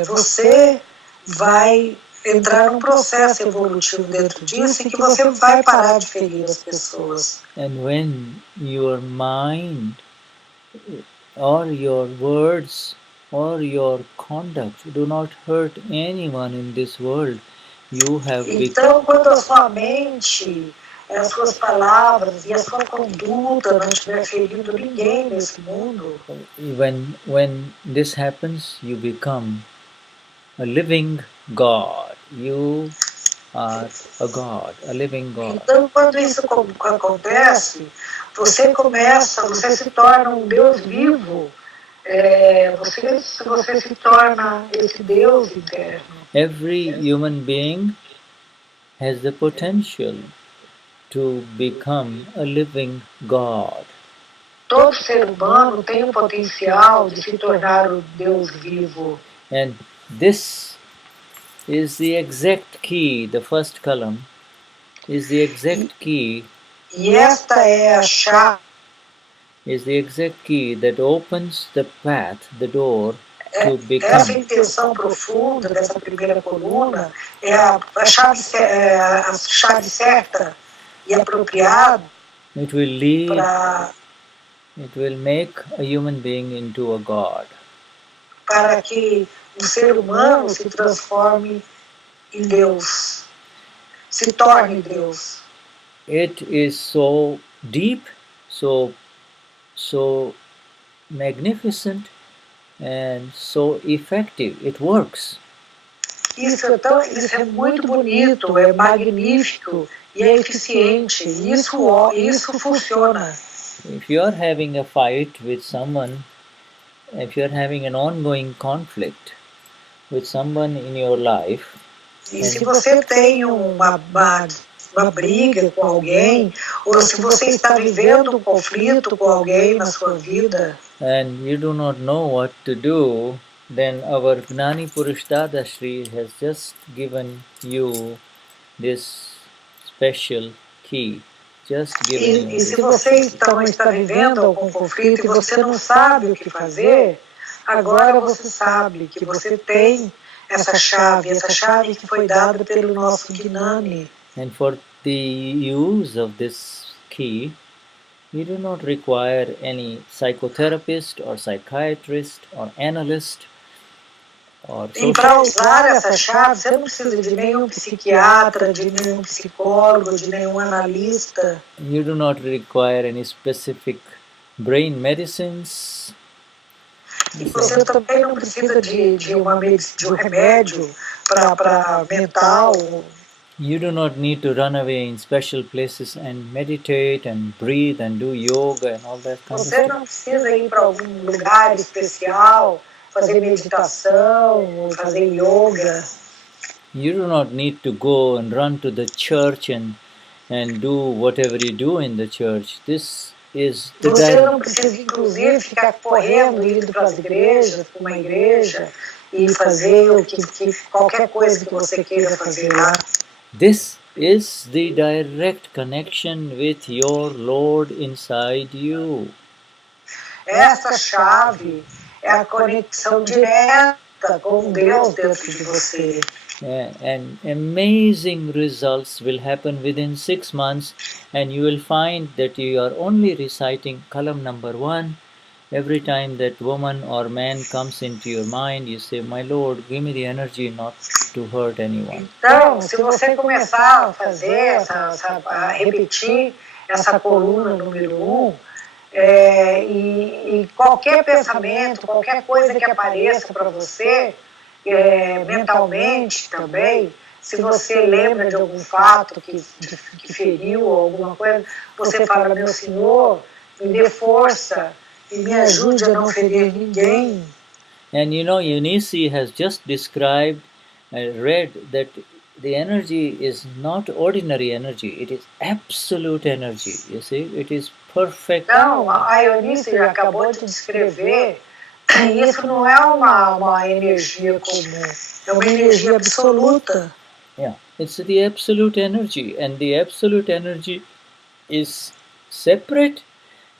você vai entrar num processo evolutivo dentro disso em que você vai parar de ferir as pessoas. And when your mind or your words or your conduct do not hurt anyone in this world, you have Então, quando a sua mente, as suas palavras e a sua conduta não estiver ferindo ninguém nesse mundo, when this happens, you become a living God. You are a God, a living God. Então, quando isso acontece, você se torna um Deus vivo, você se torna esse Deus interno. Every human being has the potential to become a living God. Todo ser humano tem o potencial de se tornar o Deus vivo. And this is the exact key, the first column is the exact key. E esta é a chave. Is the exact key that opens the path, the door to become. Essa intenção profunda dessa primeira coluna é a chave certa e apropriada. It will lead. It will make a human being into a God. Para que o ser humano se transforme em Deus, se torne Deus. It is so deep, so magnificent, and so effective. It works. Isso é muito bonito, é magnífico e é eficiente. Isso funciona. If you are having a fight with someone, if you are having an ongoing conflict with someone in your life, e se você tem uma briga com alguém, ou se você está vivendo conflito com alguém na sua vida, and you do not know what to do, then our Gnani Purush Dadashri has just given you this special key. E se você então está vivendo algum conflito e você não sabe o que fazer, agora você sabe que você tem essa chave que foi dada pelo nosso Gnani. And for the use of this key, you do not require any psychotherapist or psychiatrist or analyst. E para usar essa chave, você não precisa de nenhum psiquiatra, de nenhum psicólogo, de nenhum analista. You do not require any specific brain medicines. E você também não precisa de um remédio para mental. You do not need to run away in special places and meditate and breathe and do yoga and all that kind of stuff. Você não precisa ir para algum lugar especial, fazer meditação, ou fazer yoga. You do not need to go and run to the church and do whatever you do in the church. This is the Você não precisa, inclusive, ficar correndo, indo para as igrejas, para uma igreja, e fazer qualquer coisa que você queira fazer lá. This is the direct connection with your Lord inside you. Essa chave é a conexão direta com Deus dentro de você. And amazing results will happen within 6 months, and you will find that you are only reciting column number 1. Every time that woman or man comes into your mind, you say, "My Lord, give me the energy not to hurt anyone." Então, se você começar a fazer, a repetir essa coluna número 1, e qualquer pensamento, qualquer coisa que apareça para você, mentalmente também, se você lembra de algum fato que feriu ou alguma coisa, você fala: "Meu Senhor, me dê força e me ajude a não ferir ninguém." And you know, Eunice has just described, read that the energy is not ordinary energy, it is absolute energy, you see, it is perfect. Então, a Eunice acabou de descrever, isso não é uma energia comum, é uma energia absoluta. Yeah, it's the absolute energy, and the absolute energy is separate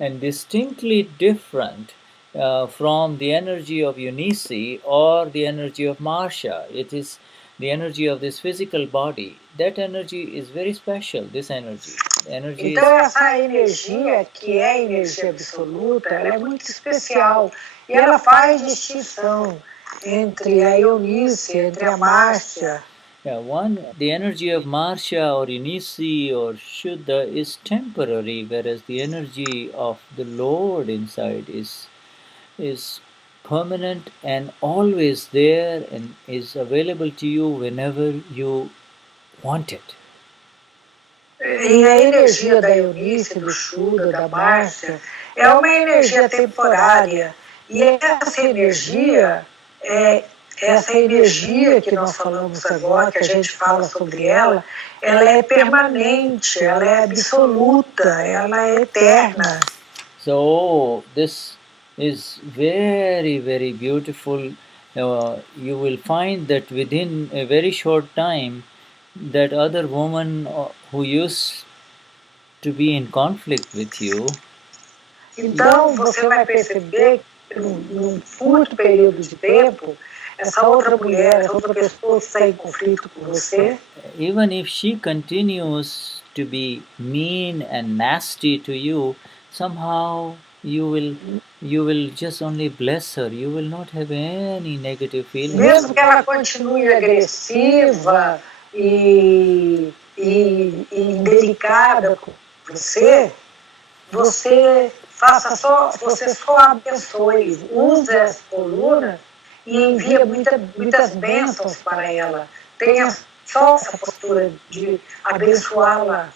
and distinctly different from the energy of Eunice or the energy of Marsha. It is the energy of this physical body. That energy is very special, this energy. Então essa energia, que é a energia absoluta, ela é muito especial. E ela faz distinção entre a Eunice, entre a Márcia. Yeah, the energy of Marsha or Eunice or Shuddha is temporary, whereas the energy of the Lord inside is permanent and always there and is available to you whenever you want it. E a energia da Eunice, do Shuda, da Márcia, é uma energia temporária. E essa energia que nós falamos agora, que a gente fala sobre ela é permanente, ela é absoluta, ela é eterna. So this is very, very beautiful. You will find that within a very short time, that other woman who used to be in conflict with you. Então você vai perceber que num curto período de tempo, essa outra mulher, essa outra pessoa que está em conflito com você, even if she continues to be mean and nasty to you, somehow you will just only bless her. You will not have any negative feelings. Mesmo que ela continue agressiva e indelicada com você só abençoe, use essa coluna e envia muitas bênçãos para ela. Tenha só essa postura de abençoá-la.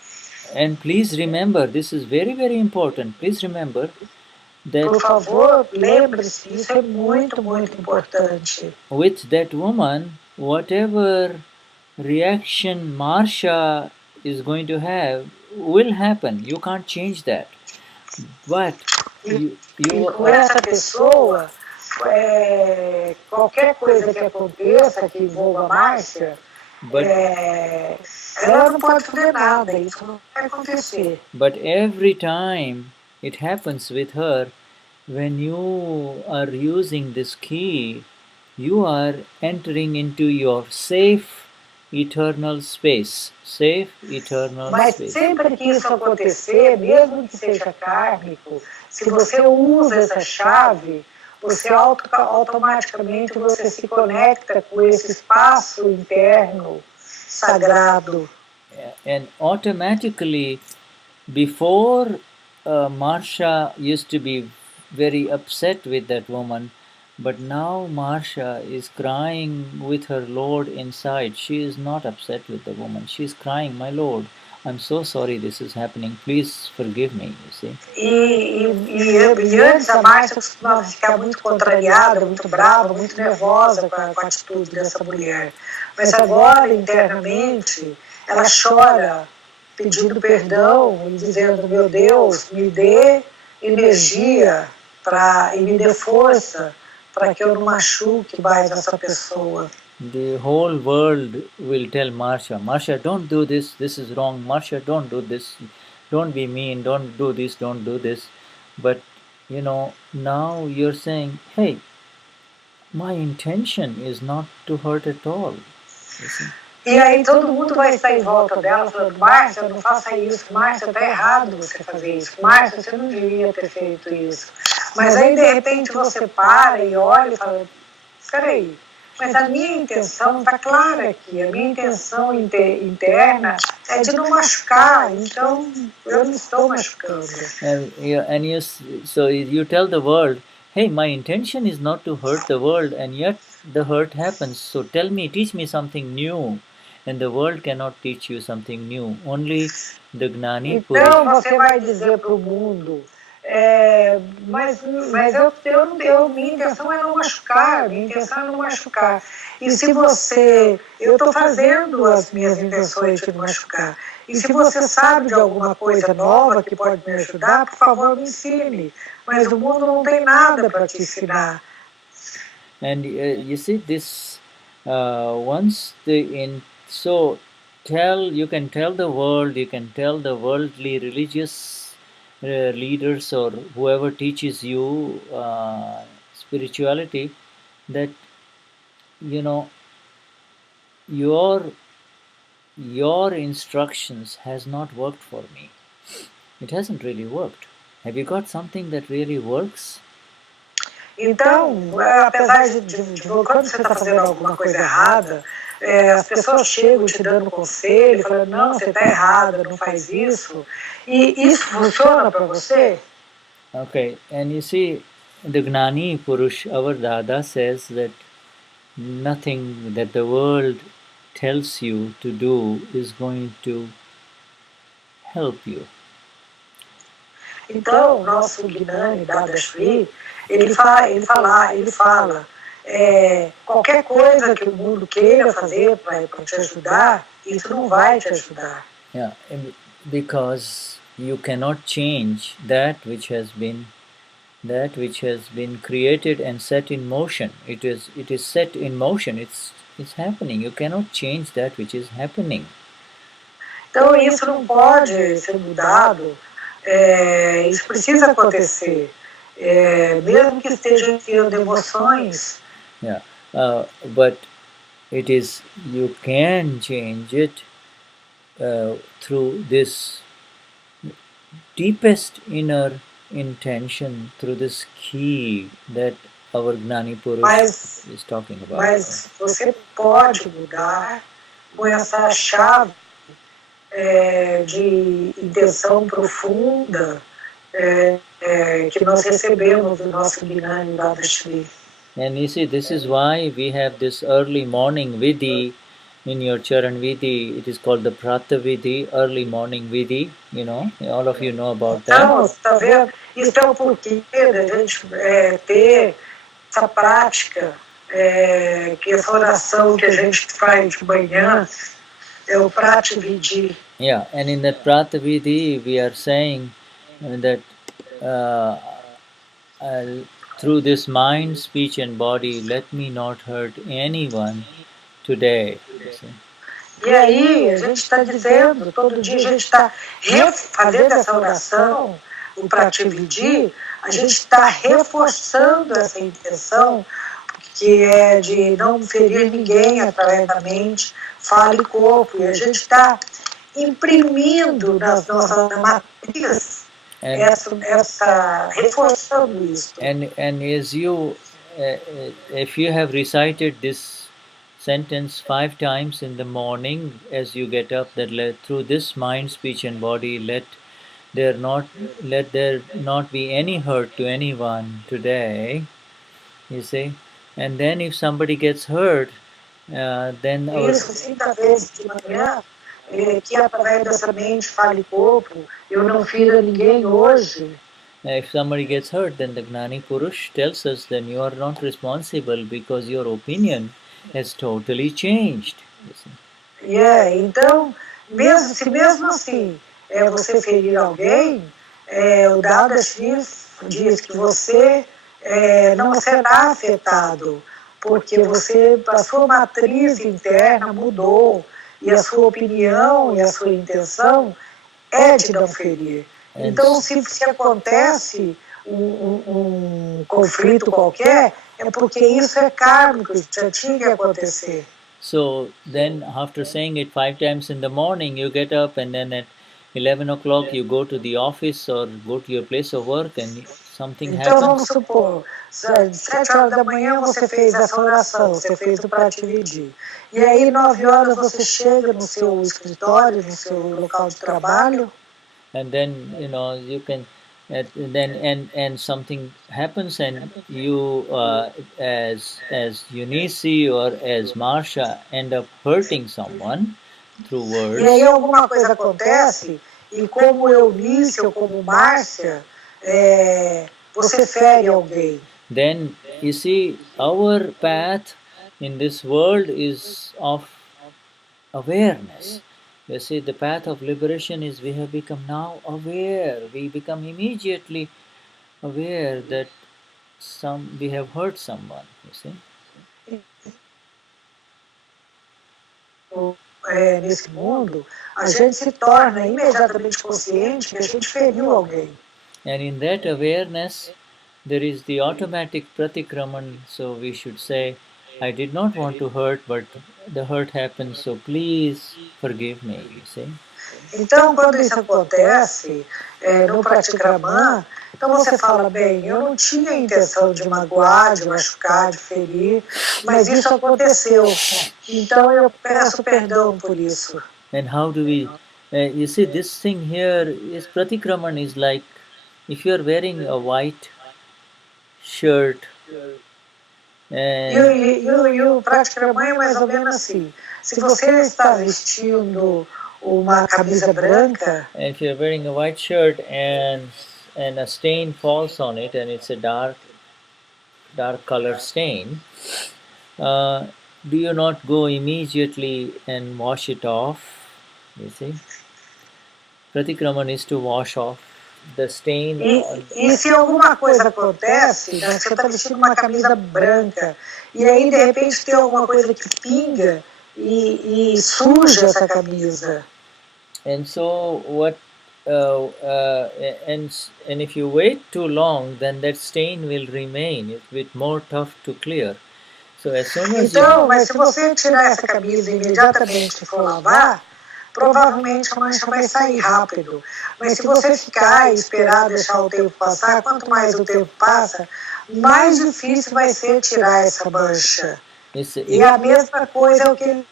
And please remember, this is very, very important. Please remember that, por favor, lembre-se, isso é muito, muito importante. With that woman, whatever reaction Marsha is going to have will happen. You can't change that. But e com essa pessoa, qualquer coisa que aconteça que envolva a Márcia, ela não pode fazer nada, isso não vai acontecer. But every time it happens with her, when you are using this key, you are entering into your safe eternal space. Safe eternal Mas space. sempre que isso acontecer, mesmo que seja kármico, se você usa essa chave, você automaticamente você se conecta com esse espaço interno sagrado. And automatically, before Marsha used to be very upset with that woman, but now Marsha is crying with her Lord inside. She is not upset with the woman. She is crying, "My Lord, I'm so sorry this is happening. Please forgive me," you see. E antes a Márcia costumava ficar muito contrariada, muito brava, muito nervosa com a atitude dessa mulher. Mas agora, internamente, ela chora, pedindo perdão e dizendo: meu Deus, me dê energia e me dê força para que eu não machuque mais essa pessoa. The whole world will tell Marsha, "Marsha, don't do this. This is wrong. Marsha, don't do this. Don't be mean. Don't do this. Don't do this." But now you're saying, "Hey, my intention is not to hurt at all." You see? E aí todo mundo vai estar em volta dela falando: Márcia, não faça isso, Márcia, está errado você fazer isso, Márcia, você não devia ter feito isso. Mas aí de repente você para e olha e fala: peraí, mas a minha intenção está clara aqui, a minha intenção interna é de não machucar, então eu não estou machucando. So you tell the world, "Hey, my intention is not to hurt the world, and yet the hurt happens. So teach me something new." And the world cannot teach you something new. Only the Gnani Purush. Então você vai dizer para o mundo: mas minha intenção é não machucar, minha intenção é não machucar. E se eu estou fazendo as minhas intenções de não machucar. E se você sabe de alguma coisa nova que pode me ajudar, por favor, me ensine. Mas o mundo não tem nada para te ensinar. And you see this, so you can tell the world, you can tell the worldly religious leaders or whoever teaches you spirituality that your instructions has not worked for me. It hasn't really worked. Have you got something that really works? Então, apesar de quando você está fazendo alguma coisa errada, as pessoas chegam te dando conselho, falando: não, você está errada, não faz isso. E isso funciona para você? Okay, and you see, the Gnani Purush, our Dada, says that nothing that the world tells you to do is going to help you. Então, o nosso Gnani Dadashri, ele fala qualquer coisa que o mundo queira fazer para te ajudar, isso não vai te ajudar. Yeah, because you cannot change that which has been created and set in motion. It is set in motion. It's happening. You cannot change that which is happening. Então isso não pode ser mudado. Isso precisa acontecer, mesmo que esteja criando emoções. Yeah, but it is, you can change it through this deepest inner intention, through this key that our Gnani Purush is talking about. Mas você pode mudar com essa chave de intenção profunda que nós recebemos do nosso Gnani Dadashri. And you see, this is why we have this early morning vidhi in your Charan vidhi. It is called the Prata vidhi, early morning vidhi. You know, all of you know about that. Então, está vendo? Isso é o porquê da gente ter essa prática, que essa oração que a gente faz de manhã, é o Prata vidhi. Yeah, and in that Prata vidhi, we are saying that through this mind, speech and body, let me not hurt anyone today. E aí, a gente está dizendo, todo dia a gente está fazendo essa oração, o Pratividhi, a gente está reforçando essa intenção, que é de não ferir ninguém através da mente, fala e corpo, e a gente está imprimindo nas nossas matriz reforçando isso. And as you, if you have recited this sentence 5 times in the morning as you get up, that through this mind, speech and body, let there not be any hurt to anyone today, you see. And then if somebody gets hurt, then isso 5 vezes de manhã, que através dessa mente, fala e corpo, eu não firo ninguém hoje. If somebody gets hurt, then the Gnani Purush tells us then you are not responsible because your opinion has totally changed. Então, mesmo assim, você ferir alguém, o Dadashri diz que você não será afetado, porque a sua matriz interna mudou, e a sua opinião e a sua intenção é de não ferir. Então, se acontece um conflito qualquer, é porque isso é kármico, já tinha que acontecer. So then, after saying it 5 times in the morning, you get up and then at 11 o'clock you go to the office or go to your place of work and something happens. Então, vamos supor, 7 horas da manhã você fez essa oração, você fez o Pratividhi. E aí, 9 horas você chega no seu escritório, no seu local de trabalho. And then, you can, and something happens and you, as Eunice or as Marsha, end up hurting someone through words. E aí alguma coisa acontece, e como Eunice ou como Márcia, você fere alguém. Then, you see, our path in this world is of awareness. You see, the path of liberation is we have become now aware. We become immediately aware that we have hurt someone, you see. Nesse mundo, a gente se torna imediatamente consciente que a gente feriu alguém. And in that awareness, there is the automatic pratikraman, so we should say, I did not want to hurt, but the hurt happened, so please forgive me, you see. Então, quando isso acontece no pratikraman, então você fala, bem, eu não tinha a intenção de magoar, de machucar, de ferir, mas isso aconteceu. Então, eu peço perdão por isso. And how do we, you see, this thing here is pratikraman is like, if you are wearing a white shirt, e o pratikraman é mais ou menos assim. Se você está vestindo uma camisa branca, and if you're wearing a white shirt and a stain falls on it and it's a dark color stain, do you not go immediately and wash it off? You see, pratikraman is to wash off the stain. E se alguma coisa acontece, né, você está vestindo uma camisa branca e aí de repente tem alguma coisa que pinga e suja essa camisa. And so what? And if you wait too long, then that stain will remain. It's a bit more tough to clear. So as soon as então, mas se você tirar essa camisa imediatamente e for lavar, provavelmente a mancha vai sair rápido. Mas se você ficar e esperar deixar o tempo passar, quanto mais o tempo passa, mais difícil vai ser tirar essa mancha. E a mesma coisa é o que...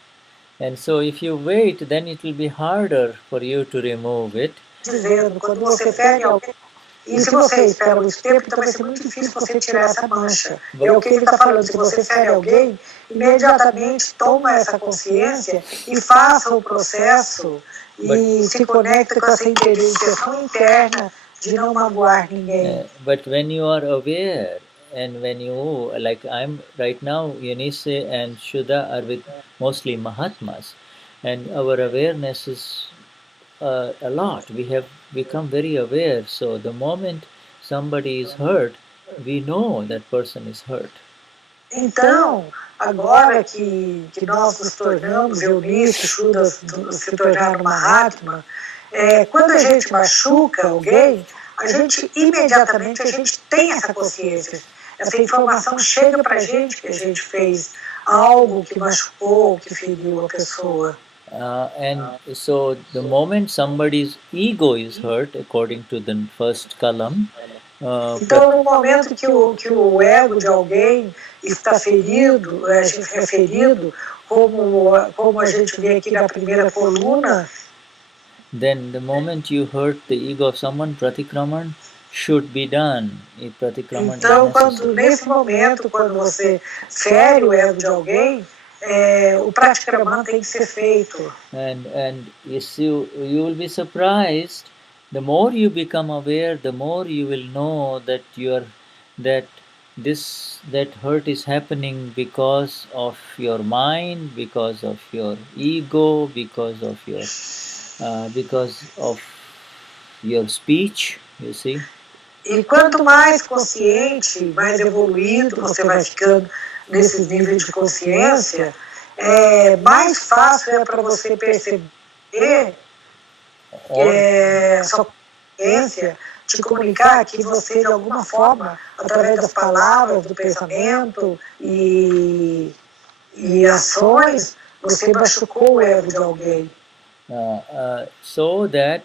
And so if you wait, then it will be harder for you to remove it. Dizendo, quando você fere alguém, e se você espera muito tempo, então vai ser muito difícil você tirar essa mancha. É o que ele está falando, se você fere alguém, imediatamente toma essa consciência e faça o processo e se conecta com essa intenção interna de não magoar ninguém. But when you are aware, and when you, like I'm right now, Eunice and Shuddha are with mostly Mahatmas, and our awareness is a lot. We have become very aware. So the moment somebody is hurt, we know that person is hurt. Então, agora que nós nos tornamos, Eunice, Shuddha se tornaram Mahatma, quando a gente machuca alguém, a gente imediatamente tem essa consciência. Essa informação chega para a gente que a gente fez algo que machucou, que feriu a pessoa. And so the moment somebody's ego is hurt, according to the first kalam, então no momento que o ego de alguém está ferido, como a gente vê aqui na primeira coluna, then the moment you hurt the ego of someone, pratikraman should be done. Então, nesse momento, quando você fere o ego de alguém, o pratikraman tem que ser feito. And you will be surprised. The more you become aware, the more you will know that that hurt is happening because of your mind, because of your ego, because of your speech. You see. E quanto mais consciente, mais evoluído você vai ficando nesses níveis de consciência, mais fácil é para você perceber sua consciência te comunicar que você, de alguma forma, através das palavras, do pensamento e ações, você machucou o ego de alguém. So that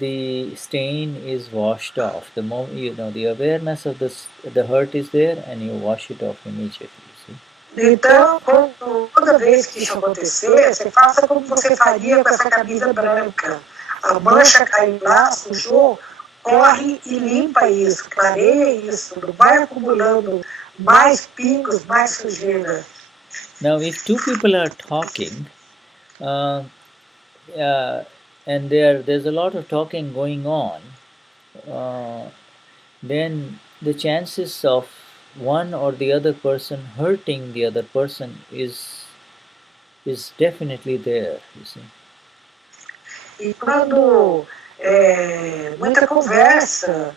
the stain is washed off. The moment the awareness of the hurt is there, and you wash it off immediately. See? Então, toda vez que isso acontecer, você faça como você faria com essa camisa branca. A mancha caiu lá, sujou, corre e limpa isso, clareia isso, não vai acumulando mais pingos, mais sujeira. Now, if two people are talking, and there's a lot of talking going on, then the chances of one or the other person hurting the other person is definitely there, you see. E quando muita conversa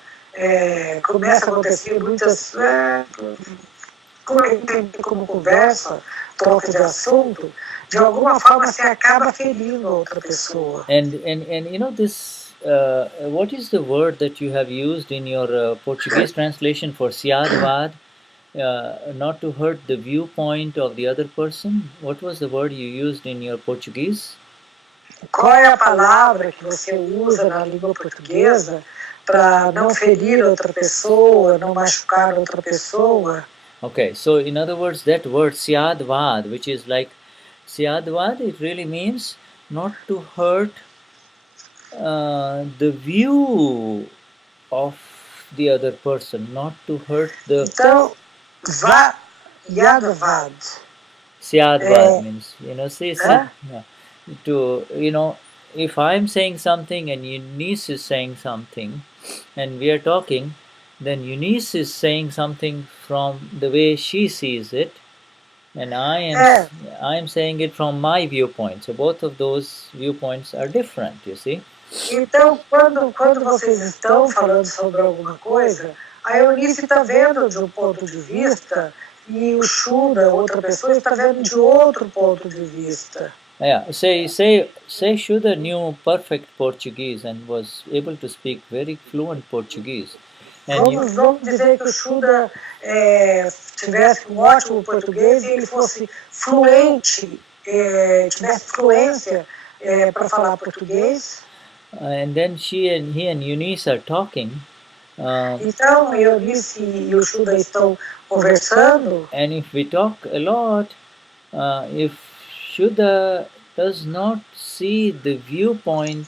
começa a acontecer, muitas como conversa, troca de assunto, de alguma forma você acaba ferindo a outra pessoa. And this, what is the word that you have used in your Portuguese translation for siadvad, not to hurt the viewpoint of the other person? What was the word you used in your Portuguese? Qual é a palavra que você usa na língua portuguesa para não ferir outra pessoa, não machucar outra pessoa? Okay, so in other words, that word siadvad, which is like siadvad, it really means not to hurt the view of the other person, not to hurt the... Então, yadvad Syadvad means, yeah, if I'm saying something and Eunice is saying something and we are talking, then Eunice is saying something from the way she sees it, and I am saying it from my viewpoint. So both of those viewpoints are different, you see. Então, quando vocês estão falando sobre alguma coisa, a Eunice está vendo de um ponto de vista e o Shuddha, outra pessoa, está vendo de outro ponto de vista. Yeah, say Shuddha knew perfect Portuguese and was able to speak very fluent Portuguese. Vamos dizer que o Shuddha tivesse um ótimo português e ele fosse fluente, tivesse fluência para falar português. And then he and Eunice are talking. Então, Eunice e o Shuddha estão conversando. And if we talk a lot, if Shuddha does not see the viewpoint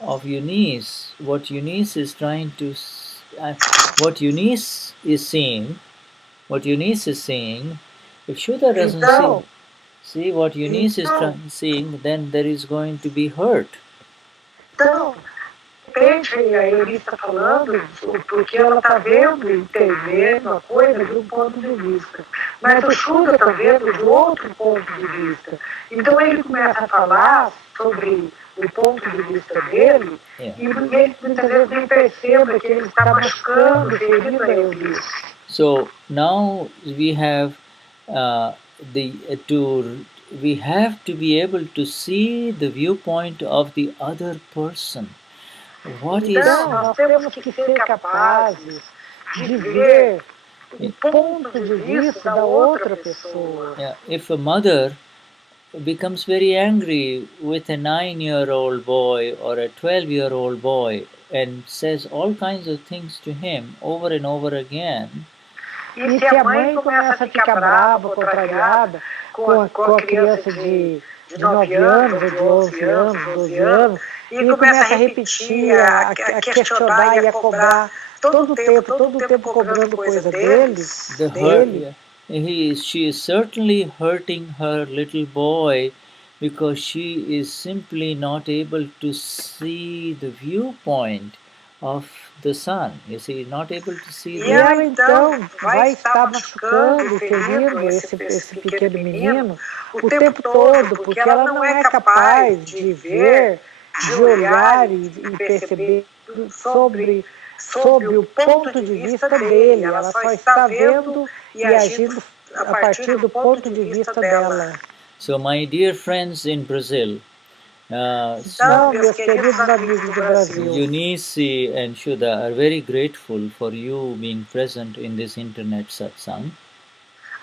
of Eunice, what Eunice is trying to, what Eunice is seeing, if Shuddha doesn't see what Eunice is seeing, then there is going to be hurt. Então, de repente, a Eunice está falando porque ela está vendo e entendendo a coisa de um ponto de vista. Mas o Shuddha está vendo de outro ponto de vista. Então ele começa a falar sobre o ponto de vista dele e ele muitas vezes nem percebe que ele está machucando, ferindo a Eunice. So now we have we have to be able to see the viewpoint of the other person. Então, nós temos que ser capazes de ver o ponto de vista da outra pessoa. Yeah, if a mother becomes very angry with a 9-year-old boy or a 12-year-old boy and says all kinds of things to him over and over again, e se a mãe começa a ficar brava, contrariada com a criança de 9 anos, ou de 11 anos, 12 anos, e começa a repetir, a questionar e a cobrar todo o tempo cobrando coisa deles, dele. She is certainly hurting her little boy because she is simply not able to see the viewpoint of the son. You see, not able to see. E ela então vai estar machucando e ferindo esse pequeno menino o tempo todo, porque ela não é capaz de ver, de olhar e perceber sobre o ponto de vista dele. Ela só está vendo e agindo a partir do ponto de vista dela. So, my dear friends in Brazil, então, meus queridos amigos do Brasil, Eunice and Shuddha are very grateful for you being present in this internet satsang.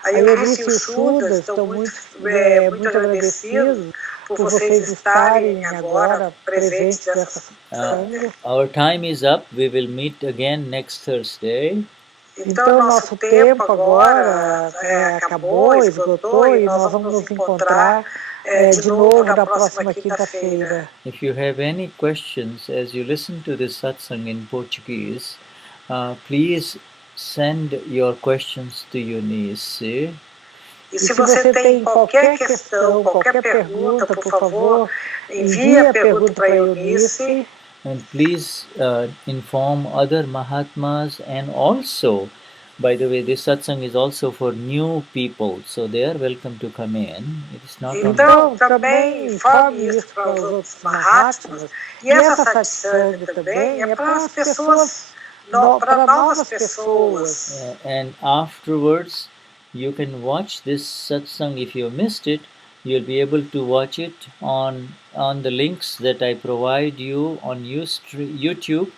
A Eunice e o Shuddha estão muito agradecidos por vocês estarem agora presentes nessa satsang. Our time is up. We will meet again next Thursday. Então, nosso tempo agora acabou, esgotou, e nós vamos nos encontrar de novo na próxima quinta-feira. If you have any questions as you listen to this satsang in Portuguese, please send your questions to Eunice. E se você tem qualquer questão, qualquer pergunta, por favor, envie a pergunta para a Eunice. And please inform other Mahatmas, and also, by the way, this satsang is also for new people, so they are welcome to come in. It is not então, também informe isso para os outros Mahatmas, e essa satsang também é para as pessoas, para novas pessoas. And afterwards, you can watch this satsang. If you missed it, you'll be able to watch it on the links that I provide you on YouTube,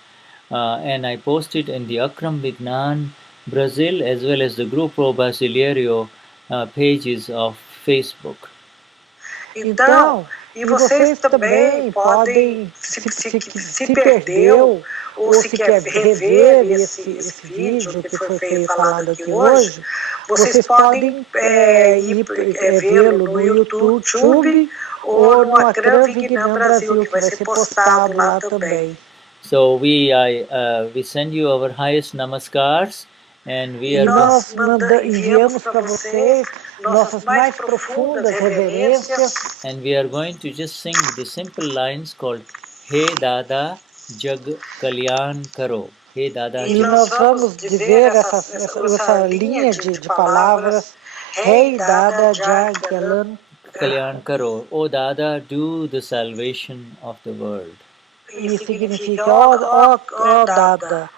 and I post it in the Akram Vignan Brazil as well as the Grupo Brasileiro pages of Facebook. Então, e vocês também podem, se perdeu ou se quer rever esse vídeo que foi falado aqui hoje, vocês podem vê-lo no YouTube ou no Akram Vignan Brasil, que vai ser postado lá também. So we send you our highest namaskars, and we are nós enviamos para vocês nossas mais profundas reverências. And we are going to just sing the simple lines called Hey Dada Jag Kalyan Karo. Hey Dada E Jag. nós vamos dizer essa linha de palavras, Hey Dada Jagalan Kalyan Karo. Oh Dada, do the salvation of the world. E significa, ó Dada,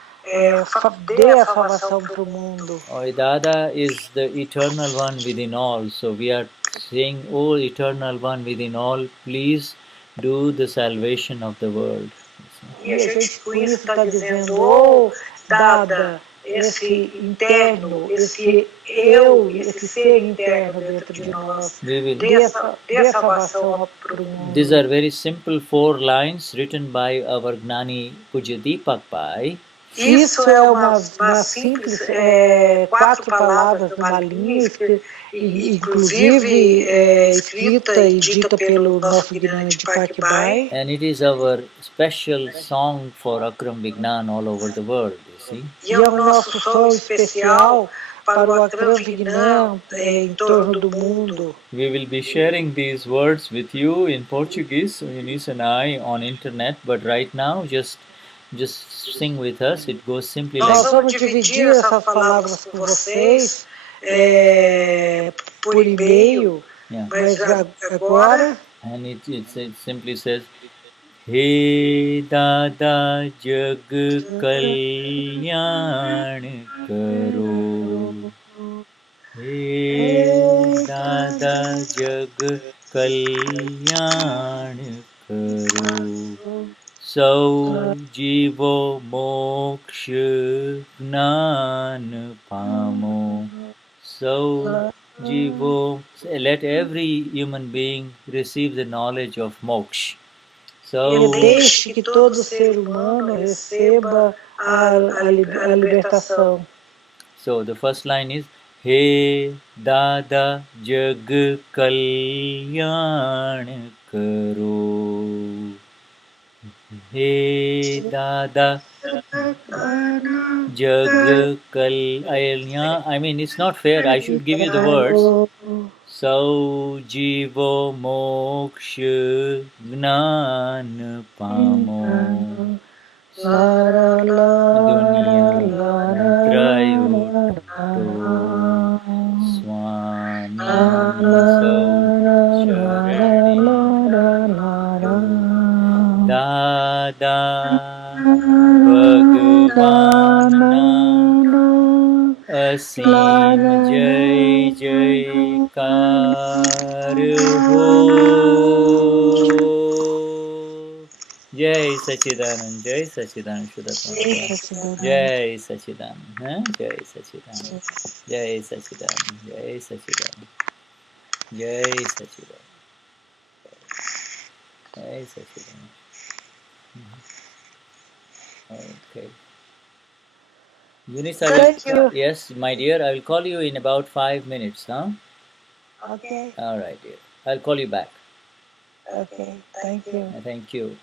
dê a salvação para o mundo. Oh Dada is the eternal one within all. So we are saying, oh eternal one within all, please do the salvation of the world. E a gente com isso está dizendo, oh Dada, esse interno, esse eu, esse ser interno dentro de nós, dê a salvação para o mundo. These are very simple 4 lines written by our Gnani Purush Pai. Isso é uma simples 4 palavras numa linha, inclusive escrita e dita pelo nosso Gnani Purush. And it is our special song for Akram Vignan all over the world, you see. E é o nosso som especial para o Akram Vignan em torno do mundo. We will be sharing these words with you in Portuguese, Eunice and I, on internet, but right now just sing with us. It goes simply like... Nós vamos dividir essas palavras com vocês por e-mail, mas agora... And it simply says, He Dada Jag Kalyan Karo. He Dada Jag Kalyan Karo. Sau Jivo Moksha Gnan Pamo. Sau Jivo. Let every human being receive the knowledge of moksha. So, deixe que todo ser humano receba a libertação. So the first line is He Dada Jag Kalyan Karo. He Dada Jag Kalyan. I mean, it's not fair. I should give you the words. Sau Jivo Moksha Gnan Pamo. Dunya Trayut Swami Dada Bhagavana Asim Jai Jaikar Ho. Jai Sachidanand, Jai Sachidanand, Jai Sachidanand, Jai Sachidanand, Jai Sachidanand, Jai Sachidanand, Jai Sachidanand, Jai Sachidanand. Okay. Eunice, yes, my dear, I will call you in about 5 minutes, huh? Okay. All right, dear. I'll call you back. Okay, thank you. Thank you.